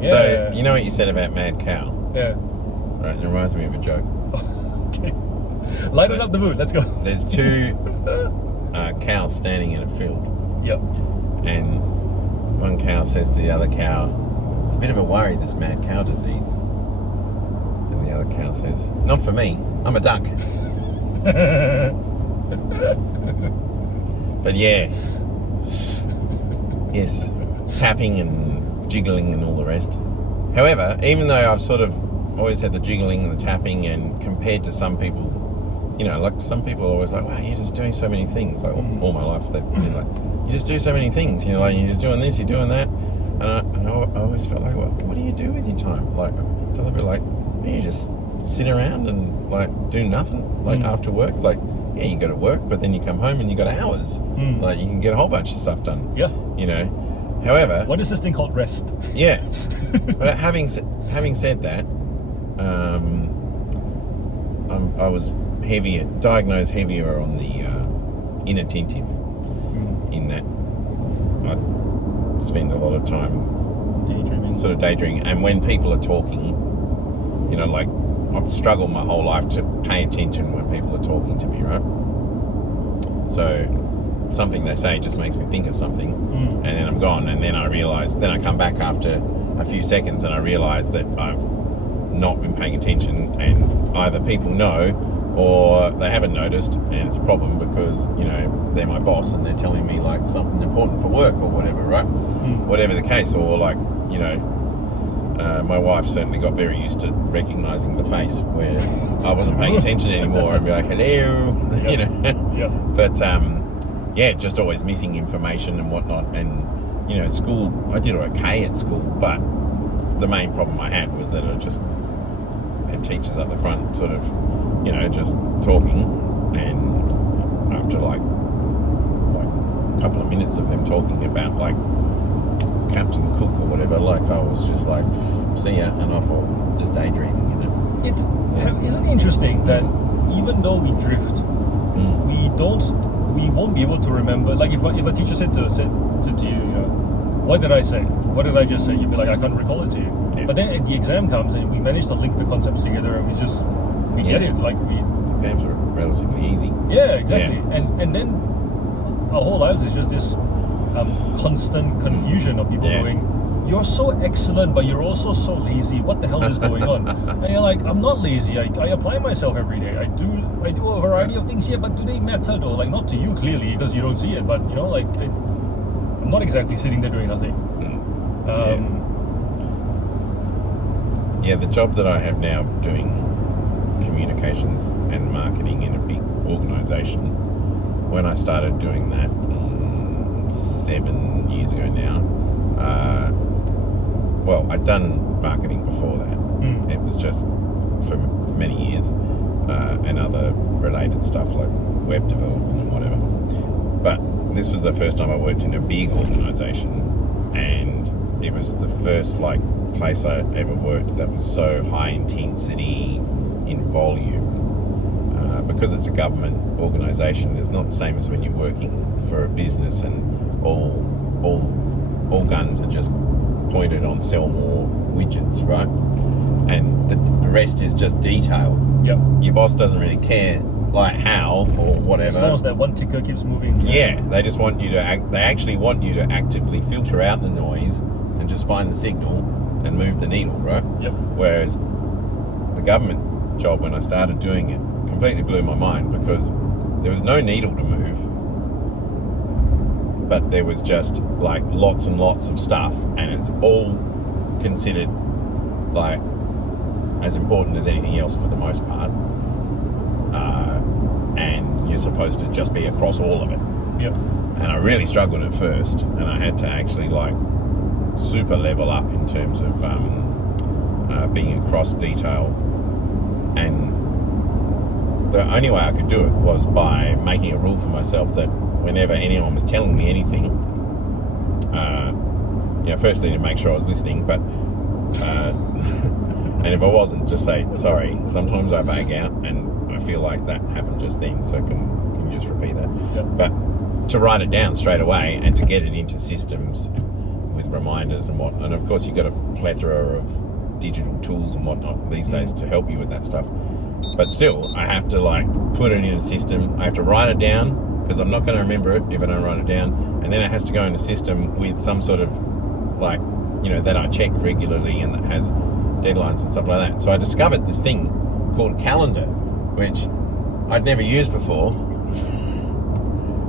So you know what you said about mad cow? Yeah. Right, it reminds me of a joke. Okay. Lighten up the mood. Let's go. There's 2 cows standing in a field. Yep. And one cow says to the other cow, "It's a bit of a worry, this mad cow disease." And the other cow says, "Not for me. I'm a duck." But yes, tapping and jiggling and all the rest. However, even though I've sort of always had the jiggling and the tapping, and compared to some people, like some people are always like, wow, you're just doing so many things. Like all my life they've been like, you just do so many things, like you're just doing this, you're doing that. And I always felt like, well, what do you do with your time? Like, they'll be like, you just sit around and like do nothing, like after work. Like, yeah, you go to work, but then you come home and you got hours. Like, you can get a whole bunch of stuff done. Yeah. However, what is this thing called rest? Yeah. But having said that, I was diagnosed heavier on the inattentive, in that I spend a lot of time daydreaming, and when people are talking, like I've struggled my whole life to pay attention when people are talking to me, right? So something they say just makes me think of something, and then I'm gone, and then I come back after a few seconds and I realize that I've not been paying attention, and either people know or they haven't noticed, and it's a problem because they're my boss and they're telling me like something important for work or whatever, right? Whatever the case, or like my wife certainly got very used to recognizing the face where I wasn't paying attention anymore and be like, hello. But just always missing information and whatnot. And school, I did okay at school, but the main problem I had was that I just had teachers at the front sort of just talking, and after like a couple of minutes of them talking about like Captain Cook or whatever, like I was just like, see ya, and off, just daydreaming, Isn't it interesting that even though we drift, we won't be able to remember. Like if a teacher said to you, what did I say? What did I just say? You'd be like, I can't recall it to you. Yeah. But then the exam comes and we manage to link the concepts together, and we get it. Like exams are relatively easy. Yeah, exactly. Yeah. And then our whole lives is just this constant confusion of people going, you're so excellent, but you're also so lazy. What the hell is going on? And you're like, I'm not lazy. I apply myself every day. I do a variety of things here, but do they matter though? Like, not to you clearly because you don't see it, but I'm not exactly sitting there doing nothing. The job that I have now, doing communications and marketing in a big organisation, when I started doing that 7 years ago now, I'd done marketing before that. It was just for many years, and other related stuff like web development and whatever. But this was the first time I worked in a big organisation, and it was the first place I ever worked that was so high intensity in volume, because it's a government organisation, it's not the same as when you're working for a business and all guns are just pointed on sell more widgets, right? And the rest is just detail. Yep. Your boss doesn't really care like how or whatever. As long as that one ticker keeps moving. Yeah, they just want you to they actually want you to actively filter out the noise and just find the signal and move the needle, right? Yep. Whereas the government job, when I started doing it, completely blew my mind because there was no needle to move, but there was just like lots and lots of stuff, and it's all considered like as important as anything else for the most part, and you're supposed to just be across all of it. Yep. And I really struggled at first, and I had to actually like super level up in terms of being across detail. And the only way I could do it was by making a rule for myself that whenever anyone was telling me anything, firstly to make sure I was listening, but and if I wasn't, just say sorry. Sometimes I bag out, and I feel like that happened just then. So can you just repeat that? Yep. But to write it down straight away and to get it into systems with reminders and whatnot. And of course, you've got a plethora of digital tools and whatnot these days to help you with that stuff. But still, I have to like put it in a system. I have to write it down because I'm not going to remember it if I don't write it down. And then it has to go in a system with some sort of like, that I check regularly and that has deadlines and stuff like that. So I discovered this thing called Calendar, which I'd never used before,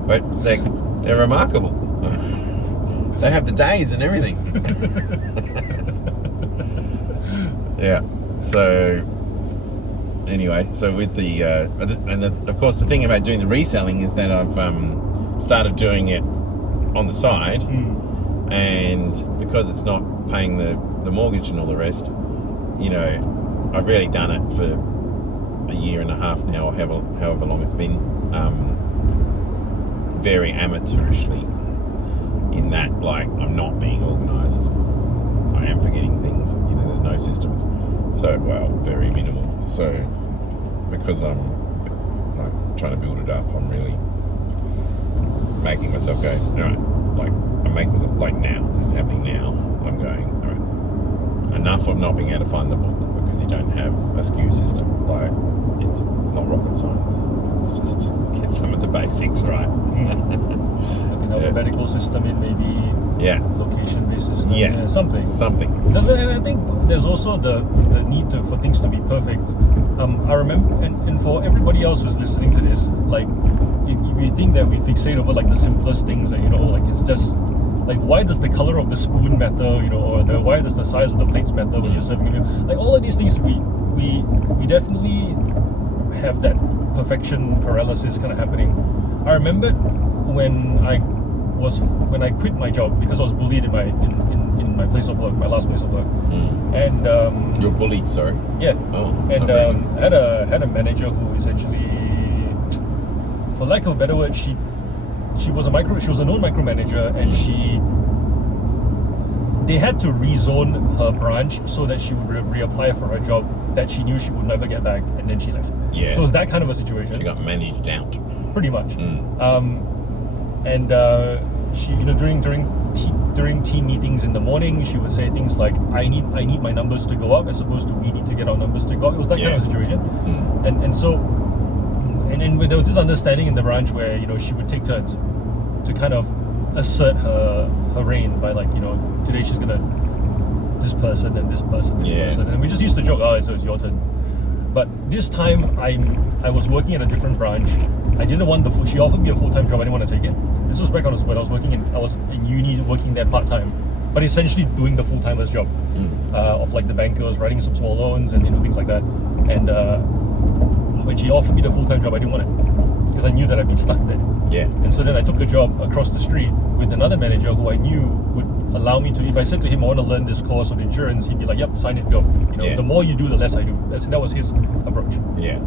but they're remarkable. They have the days and everything. Yeah. So anyway, so with of course the thing about doing the reselling is that I've started doing it on the side, and because it's not paying the mortgage and all the rest, I've really done it for a year and a half now, or however long it's been, very amateurishly, in that like I'm not being organised, I am forgetting things, there's no systems, so very minimal. So because I'm like trying to build it up, I'm really making myself go, all right, like I'm making myself like, now this is happening now, I'm going, all right, enough of not being able to find the book because you don't have a SKU system. Like, it's not rocket science. Let's just get some of the basics right. Like an alphabetical system, it may be location-based system. Yeah. Something. And I think there's also the need for things to be perfect. I remember, and for everybody else who's listening to this, like, we think that we fixate over like the simplest things, and like it's just like, why does the color of the spoon matter, or why does the size of the plates matter when you're serving it? Like all of these things, we definitely have that perfection paralysis kind of happening. I remember when I quit my job because I was bullied in my place of work, my last place of work, and you're bullied, sorry. Yeah. Oh. And had a manager who essentially, for lack of a better word, she was a known micromanager, and they had to rezone her branch so that she would reapply for her job that she knew she would never get back, and then she left. Yeah. So it was that kind of a situation. She got managed out. Pretty much. And she, during team meetings in the morning, she would say things like, I need my numbers to go up, as opposed to we need to get our numbers to go up. It was that kind of situation. And so there was this understanding in the branch where she would take turns to kind of assert her reign by, like, today she's gonna this person and this person, and we just used to joke, so it's your turn. But this time I was working in a different branch. I didn't want she offered me a full-time job. I didn't want to take it. This was back when I was working I was in uni, working there part-time, but essentially doing the full-timer's job of like the bankers, writing some small loans and things like that. And when she offered me the full-time job, I didn't want it because I knew that I'd be stuck there. Yeah. And so then I took a job across the street with another manager who I knew would allow me to, if I said to him I want to learn this course on insurance, he'd be like, yep, sign it, go. The more you do, the less I do. That was his approach. Yeah.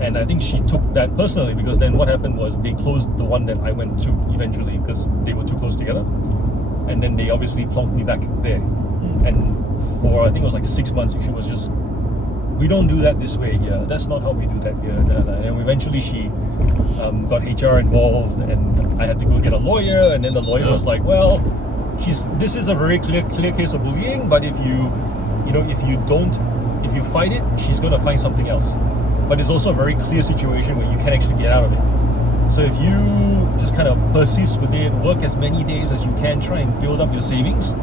And I think she took that personally, because then what happened was they closed the one that I went to eventually because they were too close together. And then they obviously plonked me back there. And for, I think it was like 6 months, she was just we don't do that this way here. That's not how we do that here. And eventually she got HR involved, and I had to go get a lawyer. And then the lawyer was like, well, this is a very clear case of bullying. But if you fight it, she's gonna find something else. But it's also a very clear situation where you can actually get out of it. So if you just kind of persist with it, work as many days as you can, try and build up your savings,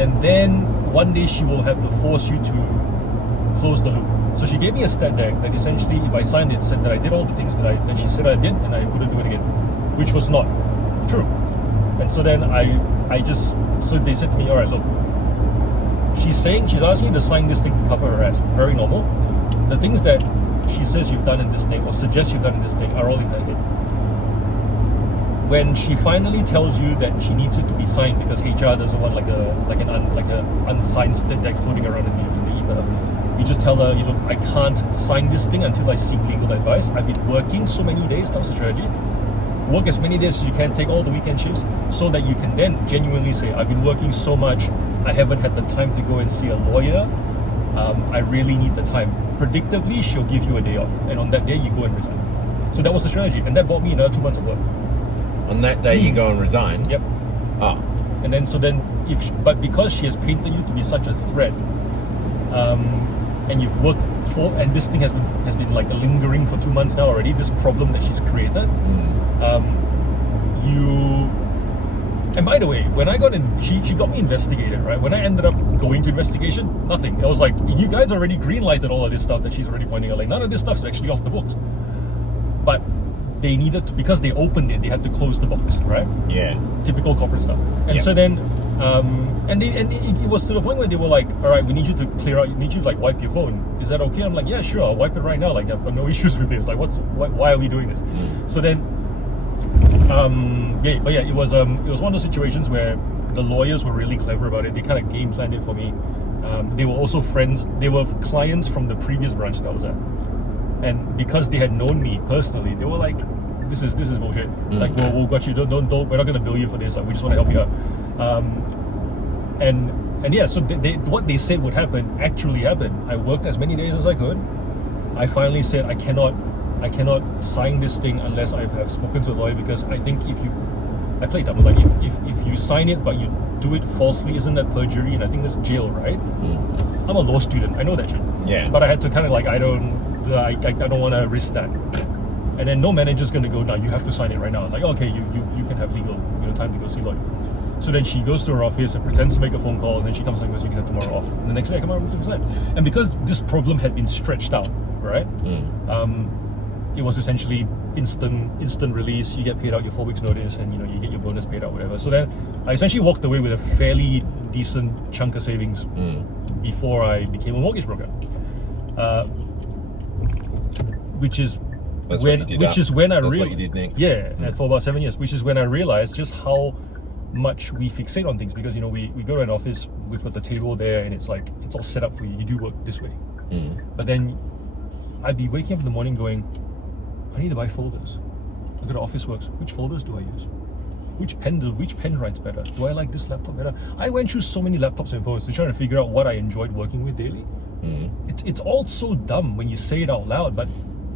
and then one day she will have to force you to close the loop. So she gave me a stat deck that essentially, if I signed it, said that I did all the things that she said I did, and I wouldn't do it again, which was not true. And so then so they said to me, all right, look, she's asking you to sign this thing to cover her ass. Very normal. The things that she says you've done in this thing, or suggests you've done in this thing, are all in her head. When she finally tells you that she needs it to be signed because HR doesn't want like an unsigned stat deck floating around in the ether, you just tell her, look, I can't sign this thing until I seek legal advice. I've been working so many days. That was the strategy. Work as many days as you can, take all the weekend shifts, so that you can then genuinely say, I've been working so much, I haven't had the time to go and see a lawyer. I really need the time. Predictably, she'll give you a day off, and on that day you go and resign. So that was the strategy, and that bought me another 2 months of work. On that day, you go and resign? Yep. Oh. And then, but because she has painted you to be such a threat, and you've worked for, and this thing has been like lingering for 2 months now already, this problem that she's created, and by the way, when I got in, she got me investigated, right? When I ended up going to investigation, nothing. I was like, you guys already green-lighted all of this stuff that she's already pointing out. Like, none of this stuff is actually off the books. But they needed to, because they opened it, they had to close the box, right? Yeah. Typical corporate stuff. And so then, it was to the point where they were like, all right, we need you to clear out, we need you to like wipe your phone. Is that okay? I'm like, yeah, sure, I'll wipe it right now. Like, I've got no issues with this. Like, why are we doing this? So then, it was one of those situations where the lawyers were really clever about it. They kind of game planned it for me. They were also friends. They were clients from the previous branch that I was at, and because they had known me personally, they were like, "This is bullshit. Like, we'll got you. Don't. We're not gonna bill you for this. Like, we just want to help you out." So what they said would happen actually happened. I worked as many days as I could. I finally said I cannot sign this thing unless I have spoken to the lawyer, because I think I played dumb. Like, if you sign it but you do it falsely, isn't that perjury? And I think that's jail, right? I'm a law student. I know that shit. Yeah. But I had to kind of like, I don't want to risk that. And then no manager's gonna go, no, you have to sign it right now. Like, okay, you can have legal time to go see a lawyer. So then she goes to her office and pretends to make a phone call, and then she comes and goes, you can have tomorrow off. And the next day I come out and sign. And because this problem had been stretched out, right? It was essentially instant release. You get paid out your 4 weeks notice, and you get your bonus paid out, whatever. So then I essentially walked away with a fairly decent chunk of savings before I became a mortgage broker, which is when I realized what you did next. for about 7 years, which is when I realized just how much we fixate on things, because we go to an office, we've got the table there, and it's like it's all set up for you. You do work this way, but then I'd be waking up in the morning going, I need to buy folders. I go to Officeworks. Which folders do I use? Which pen writes better? Do I like this laptop better? I went through so many laptops and phones to try to figure out what I enjoyed working with daily. It's all so dumb when you say it out loud, but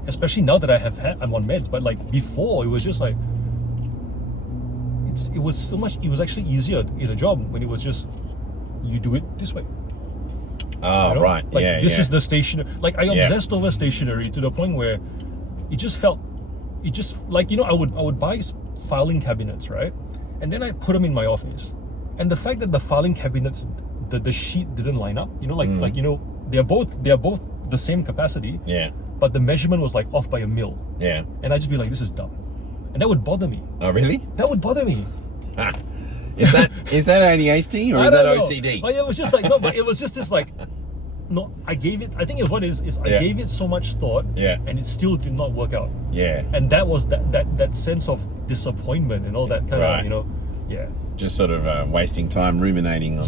especially now that I'm on meds. But like before, it was just like it was actually easier in a job when it was just you do it this way. Oh, right. Like, this yeah. is the stationery. Like, I obsessed over stationery to the point where it just like, I would buy filing cabinets, right? And then I put them in my office. And the fact that the filing cabinets, the sheet didn't line up, they're both the same capacity. Yeah. But the measurement was like off by a mil. Yeah. And I'd just be like, this is dumb. And that would bother me. Oh, really? That would bother me. Is that ADHD or is that OCD? But it was just like, no, but it was just this like, no, I gave it, I think what it is I gave it so much thought, and it still did not work out. Yeah. And that was that sense of disappointment and all that kind of, just sort of wasting time ruminating on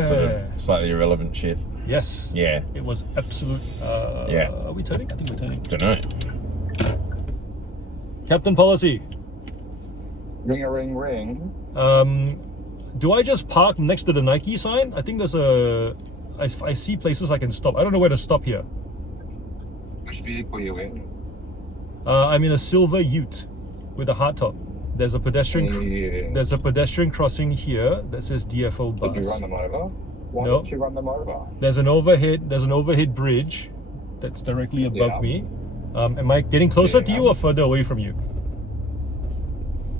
sort of slightly irrelevant shit. Yes. Yeah. It was absolute. Are we turning? I think we're turning. Good night. Captain Policy. Ring a ring ring. Do I just park next to the Nike sign? I think there's a I see places I can stop. I don't know where to stop here. Which vehicle are you in? I'm in a silver Ute with a hardtop. There's a pedestrian. Yeah. There's a pedestrian crossing here that says DFO bus. Did you run them over? Why No. did you run them over? There's an overhead bridge that's directly above Yeah. me. Am I getting closer to Yeah. you or further away from you?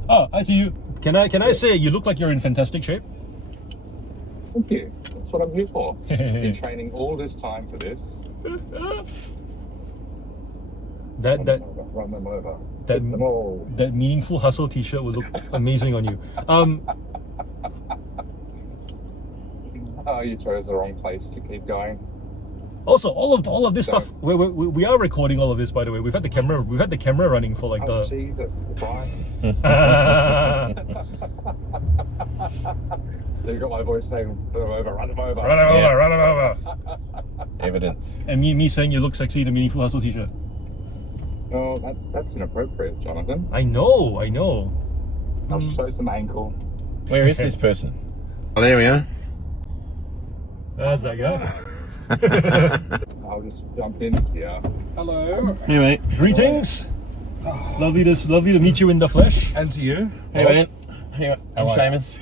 Oh, I see you. Can I say you look like you're in fantastic shape? Thank you. That's what I'm here for. Been training all this time for this. That Run them over. that Hit them all. that meaningful hustle T-shirt will look amazing on you. Oh, you chose the wrong place to keep going. Also, all of this stuff. We are recording all of this, by the way. We've had the camera running for like Oh, the. Jesus, Brian. So you got my voice saying, run them over, run them over. Run him Yeah. over, run him over. Evidence. And me saying you look sexy in a meaningful hustle T-shirt. Oh, that's inappropriate, Jonathan. I know. I'll show some ankle. Where is this person? Oh, there we are. How's that go? I'll just jump in here. Hello. Hey, mate. Greetings. Lovely to meet you in the flesh. And to you. Hey, man. Hey, I'm How are you? Seamus.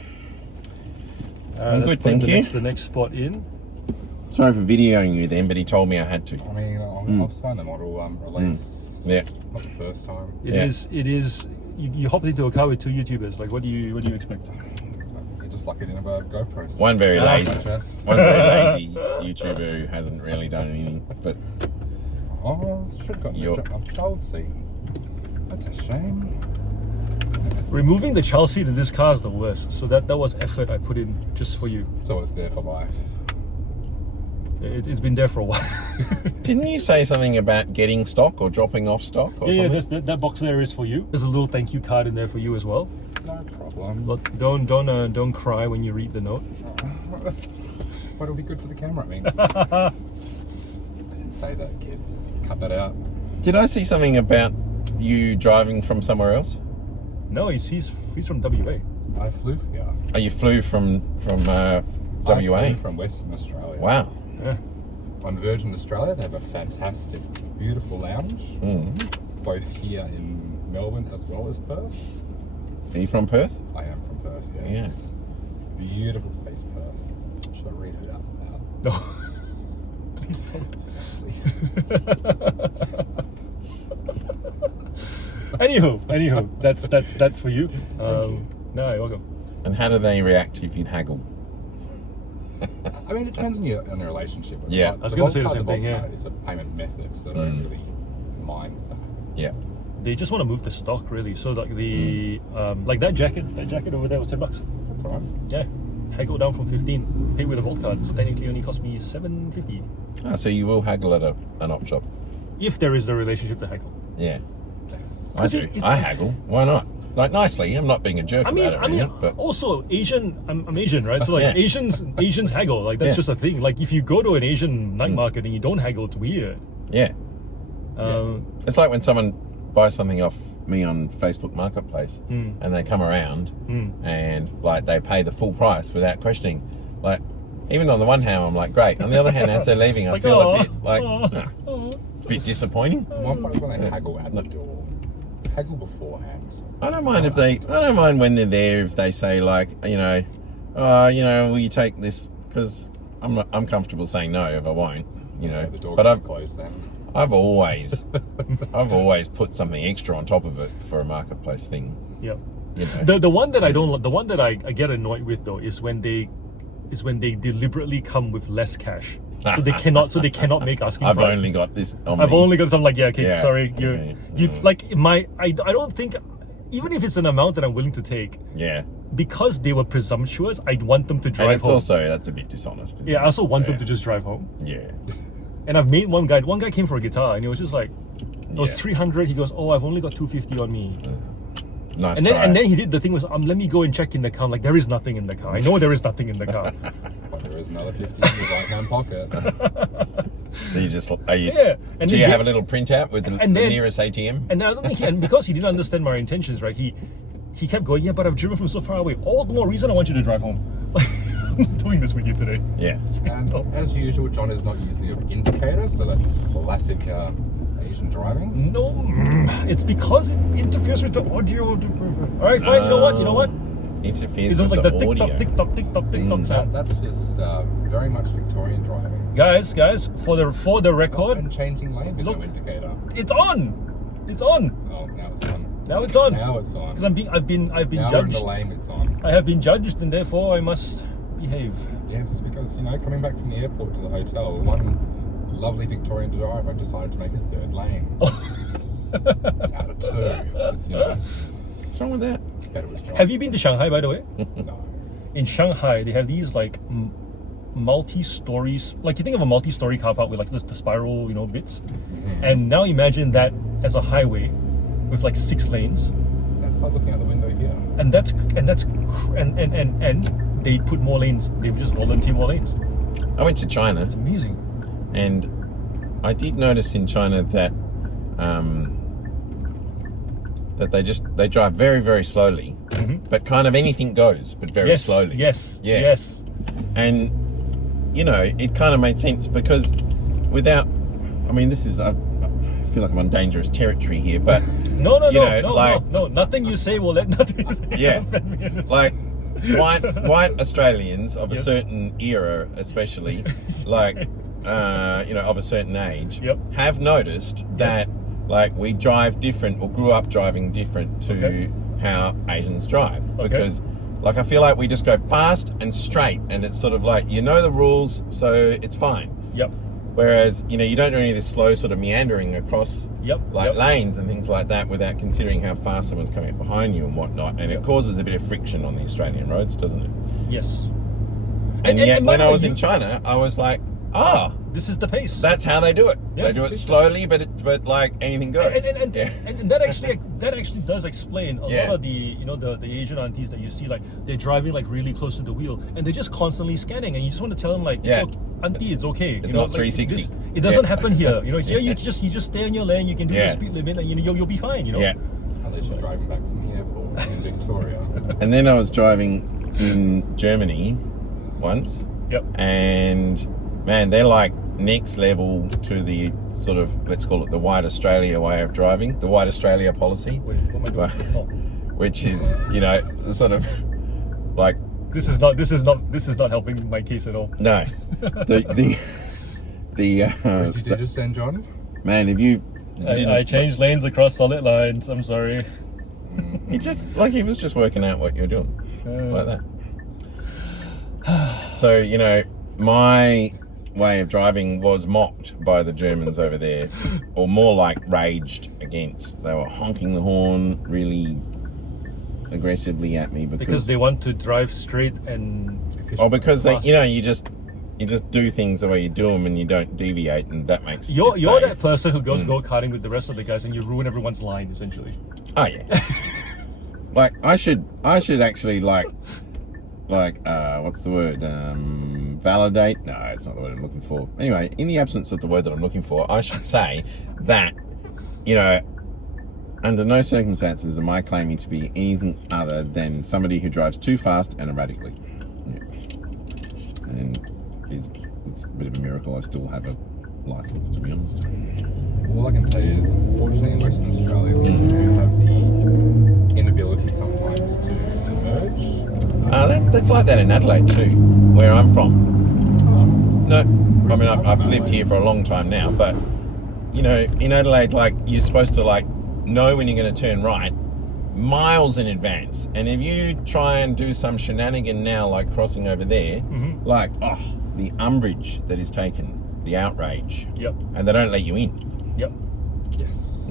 Let's good, put thank you. the next spot in. Sorry for videoing you then, but he told me I had to. I mean, I'll sign the model release. Yeah. Not the first time. It Yeah. is. You hopped into a car with two YouTubers. Like, what do you expect? You're just like it in a GoPro. So One very Slap lazy. my chest. One very lazy YouTuber who hasn't really done anything. But Oh, I should have gotten You're- a child seat. That's a shame. Removing the child seat in this car is the worst. So that was effort I put in just for you. So it's there for life. It's been there for a while. didn't you say something about getting stock or dropping off stock or Yeah, something? that box there is for you. There's a little thank you card in there for you as well. No problem. Look, don't cry when you read the note. But it'll be good for the camera, I mean. I didn't say that, kids. Cut that out. Did I see something about you driving from somewhere else? No, he's from WA. I flew here. Oh, you flew from I WA? flew from Western Australia. Wow. Yeah. On Virgin Australia, they have a fantastic, beautiful lounge, both here in Melbourne as well as Perth. Are you from Perth? I am from Perth, yes. Beautiful place, Perth. Should I read it out loud? No. Please don't. Anywho, that's for you. No, you're welcome. And how do they react if you haggle? I mean, it depends on your relationship. Yeah. Like, I was the gonna say Vault the same card, thing, yeah. It's a payment method, so I don't really mind that. Yeah. They just want to move the stock really. So like the like that jacket over there was $10. That's all right. Yeah. Haggle down from 15. Paid with a Vault card, so technically only cost me $7.50. Ah, so you will haggle at an op shop? If there is a relationship to haggle. Yeah. Yes. I do. it's- I haggle. Why not? Like nicely. I'm not being a jerk I about mean, it or anything, but also Asian. I'm Asian, right? So like Yeah. Asians haggle. Like that's Yeah. just a thing. Like if you go to an Asian night market and you don't haggle, it's weird. yeah. It's It's like when someone buys something off me on Facebook Marketplace and they come around and like they pay the full price without questioning. Like even on the one hand I'm like great. On the other hand as they're leaving I like, feel "Aw, a bit like aw, a bit disappointing. One point when they haggle at the door, haggle beforehand. I don't mind if I don't mind when they're there if they say like, will you take this? Because I'm comfortable saying no if I won't, The door But gets closed then. I've always put something extra on top of it for a marketplace thing. Yep. You know. The one that I don't, the one that I get annoyed with though is when they deliberately come with less cash, so they cannot make asking I've price. only got this. On I've me. only got some like yeah, okay, Yeah. sorry, Okay. you like I don't think, even if it's an amount that I'm willing to take, Yeah, because they were presumptuous, I'd want them to and drive it's home. also that's a bit dishonest. Isn't Yeah, I it? also want them to just drive home. Yeah. And I've made one guy came for a guitar and he was just like, it was Yeah. 300. He goes, oh, I've only got 250 on me. Nice. And then try. and then he did the thing was, let me go and check in the car. I'm like, there is nothing in the car. I know there is nothing in the car. But there is another 50 in your right hand pocket. So you just are you? Yeah. And Do then you he- have a little printout with the and then- nearest ATM? And I don't think and because he didn't understand my intentions, right? He kept going, yeah, but I've driven from so far away. All the more reason I want you to drive home. I'm doing this with you today. Yeah. And as usual, John is not using an indicator, so that's classic Asian driving. No, it's because it interferes with the audio of the person. All right, fine. You know what? Interferes It does with like the the audio. tick-tock sound. That's just very much Victorian driving. Guys, for the record, And changing lane with no Look. indicator. it's on. It's on. Oh, now it's on. Now it's on. Now it's on. Because I've been Now we're in judged. the lane, it's on. I have been judged, and therefore I must behave. Yes, because, coming back from the airport to the hotel, one lovely Victorian driver decided to make a third lane. Out of two. Because, What's wrong with that? better was John. Have you been to Shanghai, by the way? No. In Shanghai, they have these like multi-stories. Like you think of a multi-story car park with like the spiral, bits. And now imagine that as a highway with like 6 lanes. That's like looking out the window here. And they put more lanes. They've just volunteered more lanes. I went to China, It's amazing. and I did notice in China that that they drive very, very slowly, but kind of anything goes, but very slowly. Yes. Yeah. Yes. And it kind of made sense because without, I mean, this is I feel like I'm on dangerous territory here, but No. like- Nothing you say will let nothing you say Yeah. offend me in this like white Australians of a Yes. certain era, especially, like of a certain age, Yep. have noticed that like we drive different or grew up driving different to Okay. how Asians drive, Okay. because like I feel like we just go fast and straight, and it's sort of like the rules, so it's fine. Yep. Whereas you don't do any of this slow sort of meandering across Yep. like lanes and things like that without considering how fast someone's coming up behind you and whatnot, and it causes a bit of friction on the Australian roads, doesn't it? Yes. And yet by when the I way, was in China, I was like, this is the pace. that's how they do it. Yeah. They do it slowly, but like anything goes. and that actually does explain a Yeah. lot of the the Asian aunties that you see, like they're driving like really close to the wheel and they're just constantly scanning, and you just want to tell them like, Yeah. auntie, it's okay. It's not 360. It doesn't Yeah. happen here. Here you just stay in your lane. You can do Yeah. the speed limit, and you'll be fine. Yeah. Unless you're driving back from the airport in Victoria. And then I was driving in Germany once, Yep. and man, they're like next level to the sort of, let's call it the White Australia way of driving, the White Australia policy, Wait, what am I doing? Oh. which is sort of like, This is not helping my case at all. no, the What did you do just then, John? man, if you didn't- I changed lanes across solid lines. I'm sorry. he was just working out what you're doing like that. So my way of driving was mocked by the Germans over there, or more like raged against. They were honking the horn really aggressively at me Because they want to drive straight and because they fast. you just do things the way you do them and you don't deviate, and that makes You're it that safe. person who goes go-karting with the rest of the guys and you ruin everyone's line essentially. Oh yeah. Like I should actually like what's the word? Validate? No, it's not the word I'm looking for. Anyway, in the absence of the word that I'm looking for, I should say that under no circumstances am I claiming to be anything other than somebody who drives too fast and erratically. Yeah. And it's a bit of a miracle I still have a license, to be honest. All I can say is, unfortunately, in Western Australia, we do have the inability sometimes to merge. That's like that in Adelaide too, where I'm from. No, I mean I've lived here for a long time now, but in Adelaide, like you're supposed to like know when you're going to turn right miles in advance, and if you try and do some shenanigan now, like crossing over there, like the umbrage that is taken, the outrage, Yep. and they don't let you in. Yep. Yes.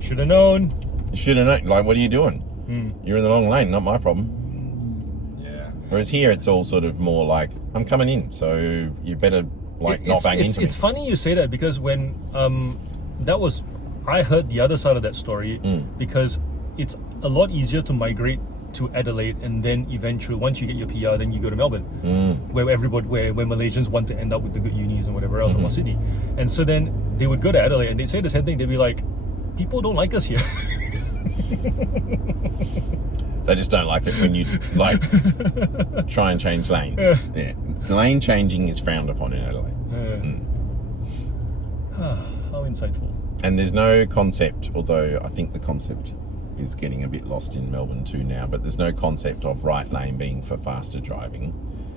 Should have known. You should have known. Like, what are you doing? You're in the wrong lane, not my problem. Yeah. Whereas here, it's all sort of more like, I'm coming in, so you better not bang into me. It's funny you say that, because when I heard the other side of that story, because it's a lot easier to migrate to Adelaide, and then eventually once you get your PR, then you go to Melbourne, where Malaysians want to end up with the good unis and whatever else, or Sydney. And so then they would go to Adelaide and they'd say the same thing. They'd be like, people don't like us here. They just don't like it when you like try and change lanes. Yeah. Lane changing is frowned upon in Adelaide. How insightful. And there's no concept, although I think the concept is getting a bit lost in Melbourne too now, but there's no concept of right lane being for faster driving.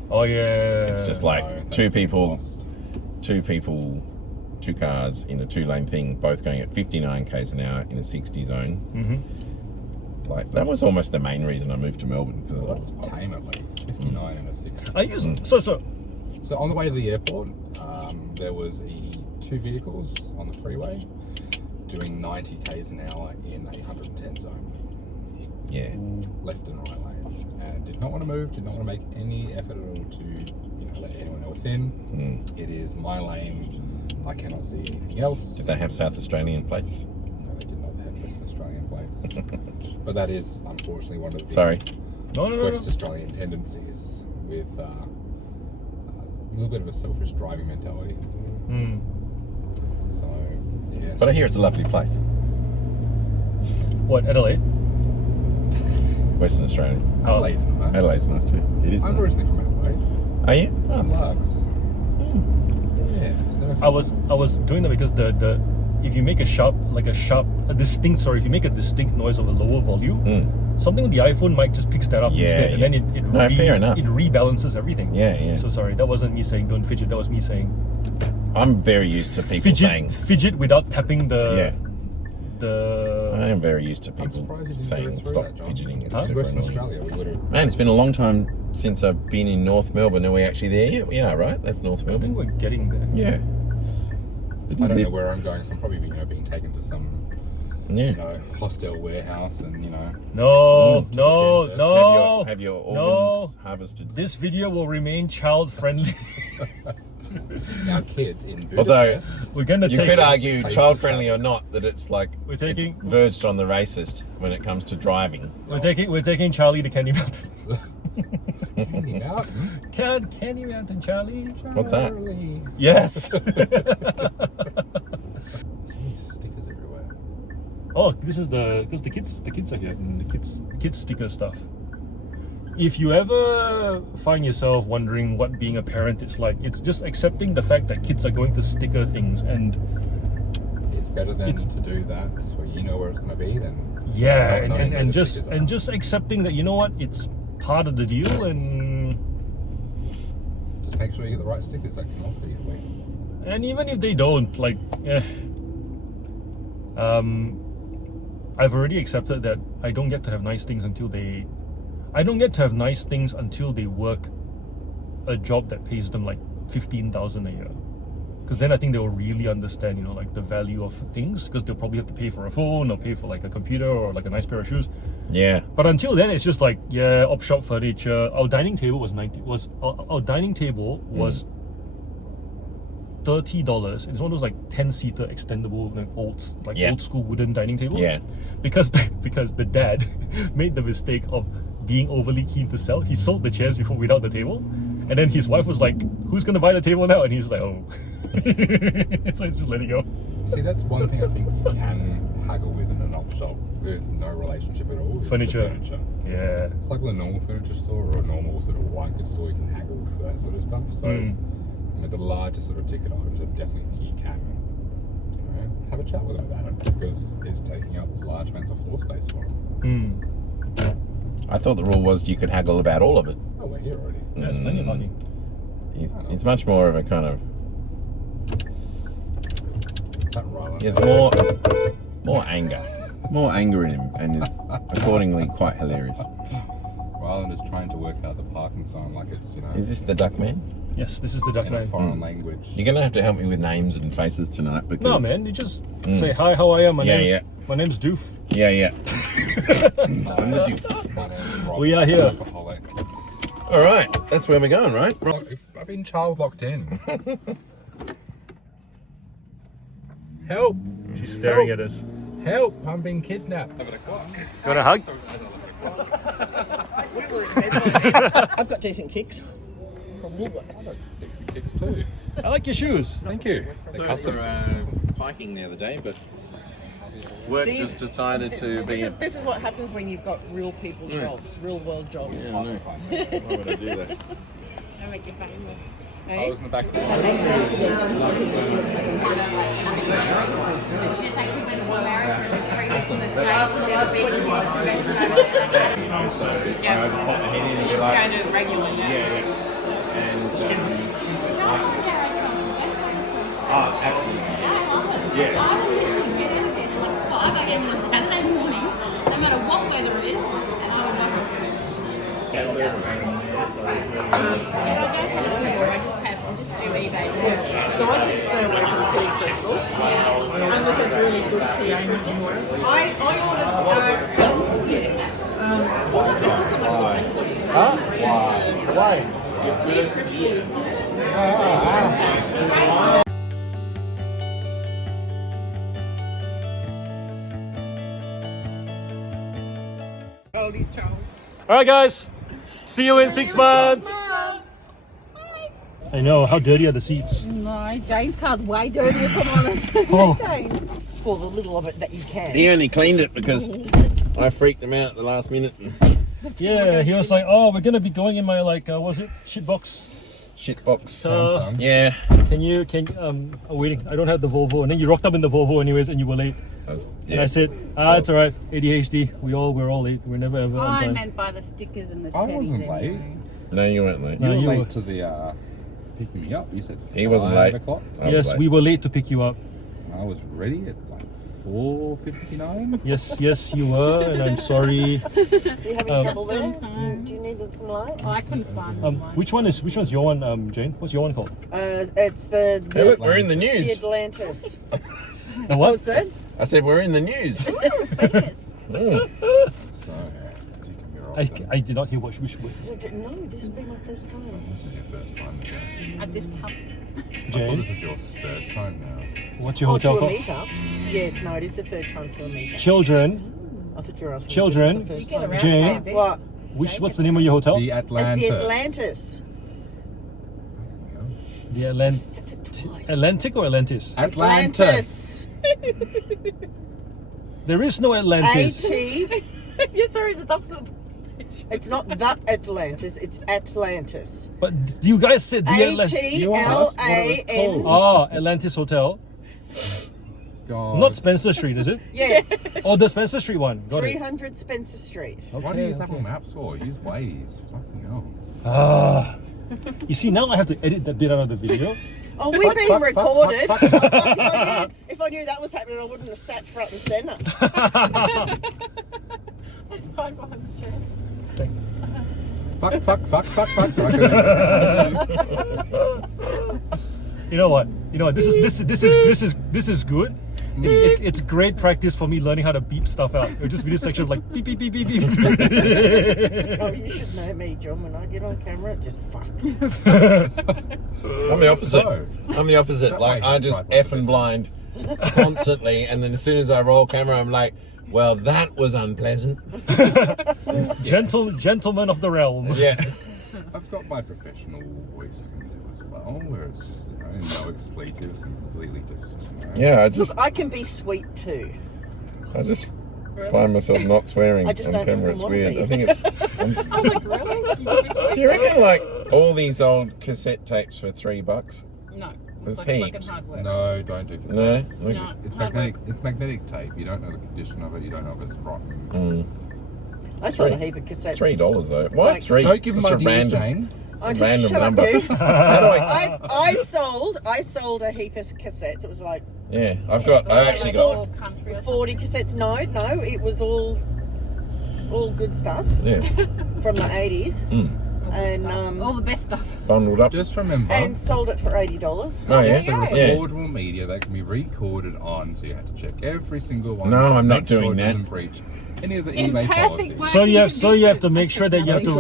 Oh yeah. It's just like two cars in a 2-lane thing, both going at 59 k's an hour in a 60 zone. Like that was almost the main reason I moved to Melbourne, because Well, that's tame at least. 59 and a 60. I use so So on the way to the airport, there was 2 vehicles on the freeway doing 90 k's an hour in a 110 zone. Yeah. Left and right lane. And did not want to move, did not want to make any effort at all to let anyone else in. It is my lane. I cannot see anything else. Did they have South Australian plates? No, they did not have West Australian plates. But that is unfortunately one of the No. West Australian tendencies with a little bit of a selfish driving mentality. So, yeah. But I hear it's a lovely place. What, Adelaide? Western Australia. Adelaide's nice. Adelaide's nice too. It is I'm nice. originally from Adelaide. Are you? Oh. Lux. Yeah. So I was doing that because the if you make if you make a distinct noise of a lower volume, something with the iPhone might just picks that up instead, and then it fair enough. It rebalances everything. Yeah. So sorry, that wasn't me saying don't fidget. That was me saying I'm very used to people saying fidget without tapping the. I am very used to I'm people surprised you didn't saying go through stop that, John. fidgeting. It's It's super Western annoying. Australia. We would have. Man, it's been a long time since I've been in North Melbourne. Are we actually there yet? We are, right? That's North I think Melbourne. we're getting there. Yeah. I don't know where I'm going, so I'm probably being taken to some hostel warehouse and No. Have your organs harvested. This video will remain child friendly. our kids in Although Budapest. We're gonna you take could argue, child friendly or not, that it's like We're taking- it's verged on the racist when it comes to driving. We're taking Charlie to Candy Mountain. Candy Mountain. Candy Mountain, Charlie. What's that? Charlie. Yes. So many stickers everywhere. Oh, this is because the kids are here, and the kids sticker stuff. If you ever find yourself wondering what being a parent is like, it's just accepting the fact that kids are going to sticker things, and It's better than to do that, so you know where it's going to be. Then yeah, not knowing where and the just stickers are. just accepting that, you know what, it's part of the deal, and Just make sure you get the right stickers that come off easily. even if they don't, I've already accepted that I don't get to have nice things until they work a job that pays them like 15,000 a year. Because then I think they'll really understand, the value of things, because they'll probably have to pay for a phone or pay for like a computer or like a nice pair of shoes. Yeah. But until then, it's just like, op shop furniture. Our dining table was $30. It's one of those like 10-seater extendable, old school wooden dining tables. Yeah. Because the dad made the mistake of being overly keen to sell. He sold the chairs before without the table, and then his wife was like, "Who's gonna buy the table now?" And he's like, "Oh." So it's just letting go. See, that's one thing I think you can haggle with in an op shop with no relationship at all. Is Furniture. The furniture. Yeah. It's like with a normal furniture store or a normal sort of white goods store, you can haggle for that sort of stuff. So, the larger sort of ticket items, I definitely think you can, have a chat with them about it, because it's taking up large amounts of floor space for them. I thought the rule was you could haggle about all of it. Oh, we're here already. Yeah, it's plenty of parking. It's much more of a kind of. Is that Ryland? There's more anger in him, and is accordingly quite hilarious. Ryland is trying to work out the parking sign like it's, Is this the duck man? Yes, this is the duck in a man. foreign language. You're gonna have to help me with names and faces tonight, because No, man, you just say, "Hi, how are you? My name's Doof." Yeah. My name's Rob. We are here. Alcoholic. All right, that's where we're going, right? I've been child locked in. Help! She's staring at us. Help! I'm being kidnapped. You want a hug? I've got decent kicks from Woolworths. Dixie kicks too. I like your shoes. Thank you. So we were hiking the other day, but work These- just decided to be. This is what happens when you've got real people jobs, real world jobs. Yeah, I know. Why would I do that? I make you famous. I was in the back of the She's actually been to America with 3 weeks in the States and never been to the convention over there. Just going to regular now. Yeah. I will literally get out of there at like 5 a.m. on a Saturday morning, no matter what weather it is, and I would go. I don't have a store, I just do eBay. So I just stay away from the kitty crystal. Unless it's really good PA. I ordered this doesn't actually pay for it. Why? Kitty crystal is All right, guys. See you in 6 months. I know. How dirty are the seats? No, Jane's car's way dirtier, if I'm honest. Oh. Jane. for the little of it that you can. He only cleaned it because I freaked him out at the last minute. Yeah, he was like, "Oh, we're gonna be going in my like, was it shitbox? Shitbox. Yeah. Yeah. Waiting. I don't have the Volvo, and then you rocked up in the Volvo anyways, and you were late. And I said, it's all right. ADHD. We're all late. We're never ever on I time. meant by the stickers and the I teddies. wasn't late. anyway. No, you weren't late. No, You you were were. late to the picking me up. You said He wasn't 5 late. o'clock. I was Yes, late. we were late to pick you up. I was ready at like 4:59. Yes, you were, and I'm sorry. Are you having trouble there? on time. Do you need some light? Oh, I couldn't find one. Which one's your one, Jane? What's your one called? It's the Hey, look, we're in the the news. Atlantis. The what? What's that? I said we're in the news. Famous. Mm. So, ticking me I, off then. I did not hear which was. No, this will be my first time. This is your first time again. At this pub. I thought Jane, this is your third time now. what's your Oh, hotel to a called? meetup? Yes, no, it is the third time to a meetup. Children. I thought you were asking Children. if this was You the get first around time. Jane? quite a bit. What? What's the name of your hotel? The At Atlantis. the Atlantis. The Said it twice. Atlantic or Atlantis? Atlantis. There is no Atlantis. A-T. Yes, there is. It's opposite the police station. It's not the Atlantis, it's Atlantis. But you guys said the Atlantis. You asked what it was A-T-L-A-N. called. Oh, Atlantis Hotel. God. Not Spencer Street, is it? Yes. Oh, the Spencer Street one. Got it. 300 Spencer Street. Why do you use Apple Maps for? Use Waze. Fucking hell. Ah. You see, now I have to edit that bit out of the video. Oh, we've been fuck, recorded. fuck, If I knew that was happening, I wouldn't have sat front and centre. It's fine behind the chair. Fuck. You know what? This is good. It's great practice for me learning how to beep stuff out. It'll just be this section of like beep beep beep beep beep. Oh, you should know me, John. When I get on camera, just fuck. I'm the opposite. So, I'm the opposite. that Like makes I it just quite effing blind constantly, and then as soon as I roll camera, I'm like, well, that was unpleasant. Gentleman of the realm. Yeah. I've got my professional voice I can do as well, where it's just no expletives and completely just. Yeah. Look, I can be sweet too. I just find myself not swearing I just on don't camera. often It's wanna weird. be. I think it's. I'm like, really? Do you reckon like all these old cassette tapes for $3? No. There's It's like heaps. fucking hard work. No, don't do No. cassettes. Okay. No. It's hard magnetic. work. It's magnetic tape. You don't know the condition of it. You don't know if it's rotten. Mm. I sold a Three- heap of cassettes. $3 though. Why Like- 3? Don't give them Such a ideas, random, Jane. I just random shut up, number. you. How do I? I sold a heap of cassettes. It was like Yeah, I actually got. All country or 40 cassettes. No, it was all good stuff Yeah, from the 80s, and all the best stuff. bundled up. Just remember. and sold it for $80. Oh yeah, It's a yeah. recordable media that can be recorded on, so you have to check every single one. No, I'm not Make sure doing it that. doesn't breach any of the In eBay perfect policies. way. So you have to make sure that you have to No,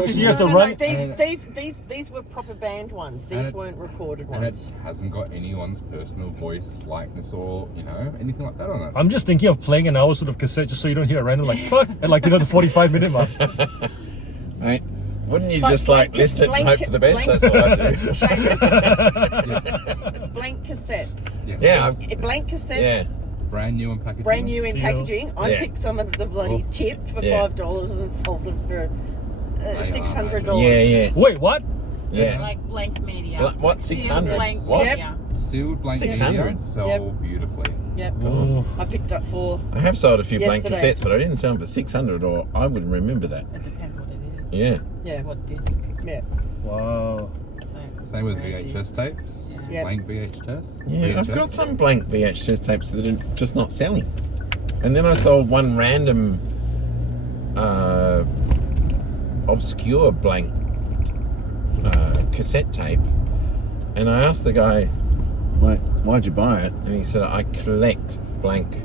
run. these were proper band ones. And These it- weren't recorded And it ones. hasn't got anyone's personal voice, likeness, or anything like that on it. I'm just thinking of playing an hour sort of cassette just so you don't hear a random like fuck at like the 45-minute mark. Mate, wouldn't you But just like blank- list it and blank- hope for the best? blank- That's what I do. Seamus, Yes. blank cassettes. Yes. Yeah, Blank cassettes. brand new in packaging. Brand new in Seal. packaging. I Yeah. picked some of the bloody tip for Yeah. $5 and sold them for are, $600. Yeah, yeah. Wait, what? Yeah. Like blank media. What, Sealed 600? blank What? media. Sealed blank 600? media sold Yep. beautifully. Yep. Oh. I picked up 4. I have sold a few blank Yesterday. cassettes, but I didn't sell them for 600, or I would remember that. It depends what it is. Yeah. Yeah. What disc. Yeah. Wow. So, Same with brand new. VHS tapes. Yep. Blank VHS. Yeah, I've VHS. got some blank VHS tapes that are just not selling. And then I sold one random obscure blank cassette tape. And I asked the guy, like, why'd you buy it? And he said, I collect blank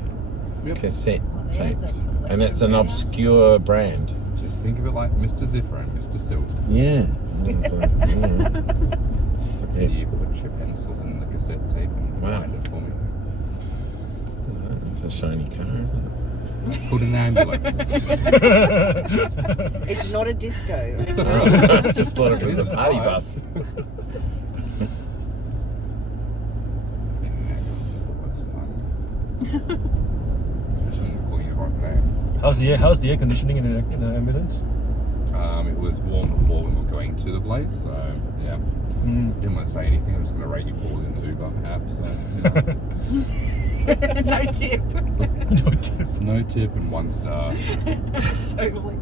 Yep. cassette Well, there's a tapes. collection And it's an there. obscure brand. Just think of it like Mr. Ziffer and Mr. Silt. Yeah. And I was like, It's a Can bit- you put your pencil in the cassette tape and Wow. wind it for me? It's a shiny car, isn't it? It's called an ambulance. It's not a disco. I just thought it was a party bus. That's fun. Especially in cooling it right now. How's the air conditioning in the ambulance? It was warm before when we were going to the place, so yeah. Mm. Didn't want to say anything. I'm just going to rate you poorly in the Uber app. So you know. No tip. No tip. No tip and 1 star. Totally.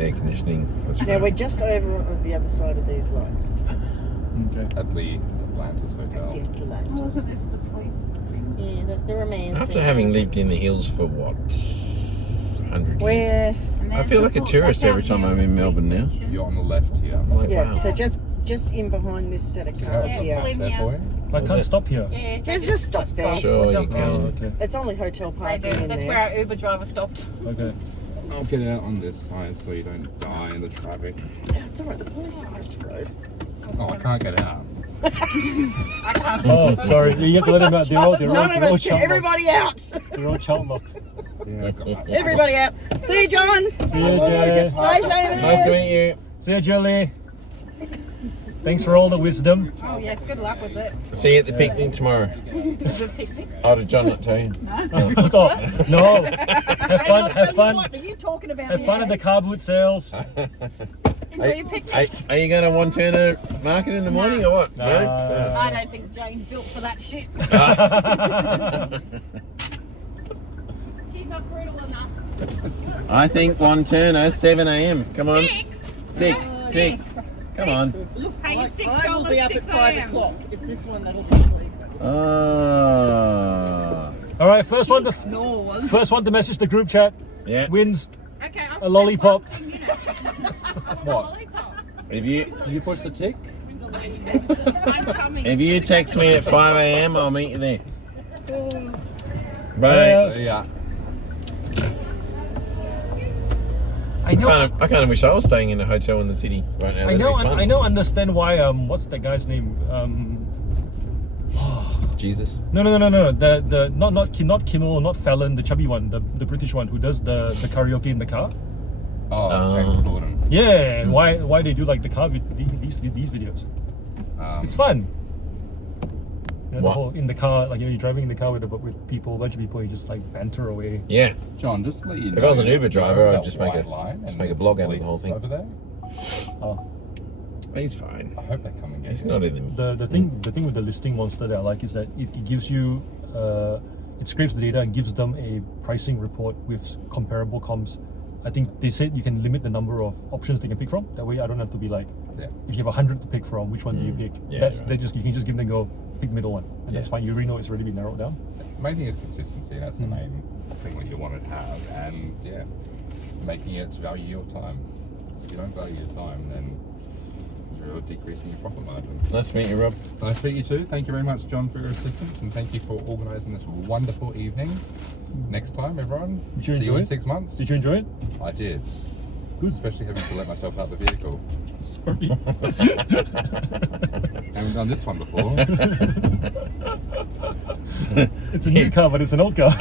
Air conditioning. That's Now great. we're just over on the other side of these lights. Okay. At the Atlantis Hotel. The Oh, Atlantis. this is the police. Yeah, that's the romance. After having lived in the hills for what, 100 years? Where? I feel like a tourist every time I'm in Melbourne now. You're on the left here. I'm like, Yeah, wow. so just in behind this set of Do you have cars something here. Believe there me, for you? I can't stop here. Yeah, Just stop there. Sure, you Oh, can. okay. It's only hotel They parking do. in That's there. where our Uber driver stopped. Okay. I'll get out on this side so you don't die in the traffic. It's alright, the police are across the road. Oh, I can't get out. I can't. Oh, sorry. You have to let them out. They're None of all us, child locked. everybody out! They're all child locked. Yeah, I got Everybody out. See you, John. See you, Jay. Bye, David. Nice to meet you. See you, Chelli. Thanks for all the wisdom. Oh yes, good luck with it. See you at the picnic tomorrow. Is it a picnic? Oh, did John not tell you? What's up? No. Have fun. Have fun. What are you talking about? Have fun at the car boot sales. Enjoy your picnic. Are you going to Montana market in the morning or what? I don't think Jane's built for that shit. She's not brutal enough. I think Montana, 7 a.m. Come on. 6. Come on. Pay I $6 will be up at 6 5 a.m. o'clock. It's this one that'll be asleep. Ah. All right, first one Snores. to message the group chat Yeah. wins Okay, I'm a lollipop. What? If you Did you push the tick? I'm coming. if you text me at 5 a.m., I'll meet you there. Bye. Yeah. I know. I kind of wish I was staying in a hotel in the city right now. I That'd know. be fun. I know. Understand why? What's that guy's name? Jesus. No. The not Kimmel, not Fallon, the chubby one, the British one who does the karaoke in the car. Oh, James Gordon. Yeah. Why they do like the car these videos? It's fun. You know, the What? whole, in the car, like you're driving in the car with a bunch of people, you just like banter away. Yeah. John, just to let you know. If I was an Uber driver, I'd that just make white a- line just and make a there's blog out of the police whole thing. Over there. Oh. He's fine. I hope they come and get He's you. not in the. The thing with the listing monster that I like is that it gives you it scrapes the data and gives them a pricing report with comparable comps. I think they said you can limit the number of options they can pick from. That way I don't have to be like, Yeah. if you have 100 to pick from, which one do you pick? Yeah, That's right. you can just give them go pick the middle one, and that's Yeah. fine. You already know it's already been narrowed down. Main thing is consistency. That's the main thing that you want to have, and yeah, making it value your time. So if you don't value your time, then you're decreasing your profit margins. Nice to meet you, Rob. Nice to meet you too. Thank you very much, John, for your assistance, and thank you for organising this wonderful evening. Next time, everyone. Did you See you enjoy in it? 6 months. Did you enjoy it? I did. Good. Especially having to let myself out the vehicle. Sorry. Haven't done this one before. It's a new car, but it's an old car.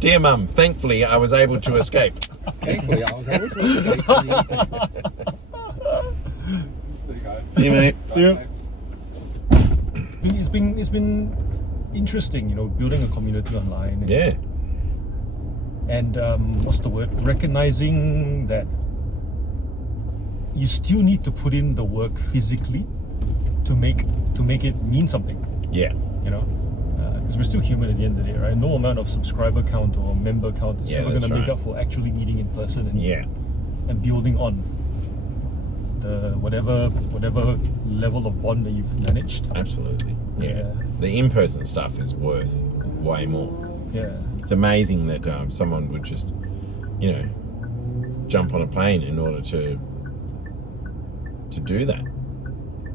Dear Mum, thankfully I was able to escape. Thankfully, I was able to escape from the See you guys. See you, mate. See you. It's been interesting, you know, building a community online. And, Yeah. And what's the word? Recognizing that you still need to put in the work physically to make it mean something. Yeah. You know, because we're still human at the end of the day, right? No amount of subscriber count or member count is ever going to make up for actually meeting in person and building on the whatever level of bond that you've managed. Absolutely. Yeah. The in-person stuff is worth way more. Yeah. It's amazing that someone would just, you know, jump on a plane in order to do that.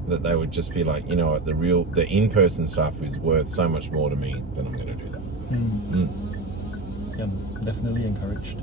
That they would just be like, you know what, the in-person stuff is worth so much more to me than I'm going to do that. Yeah, I'm definitely encouraged.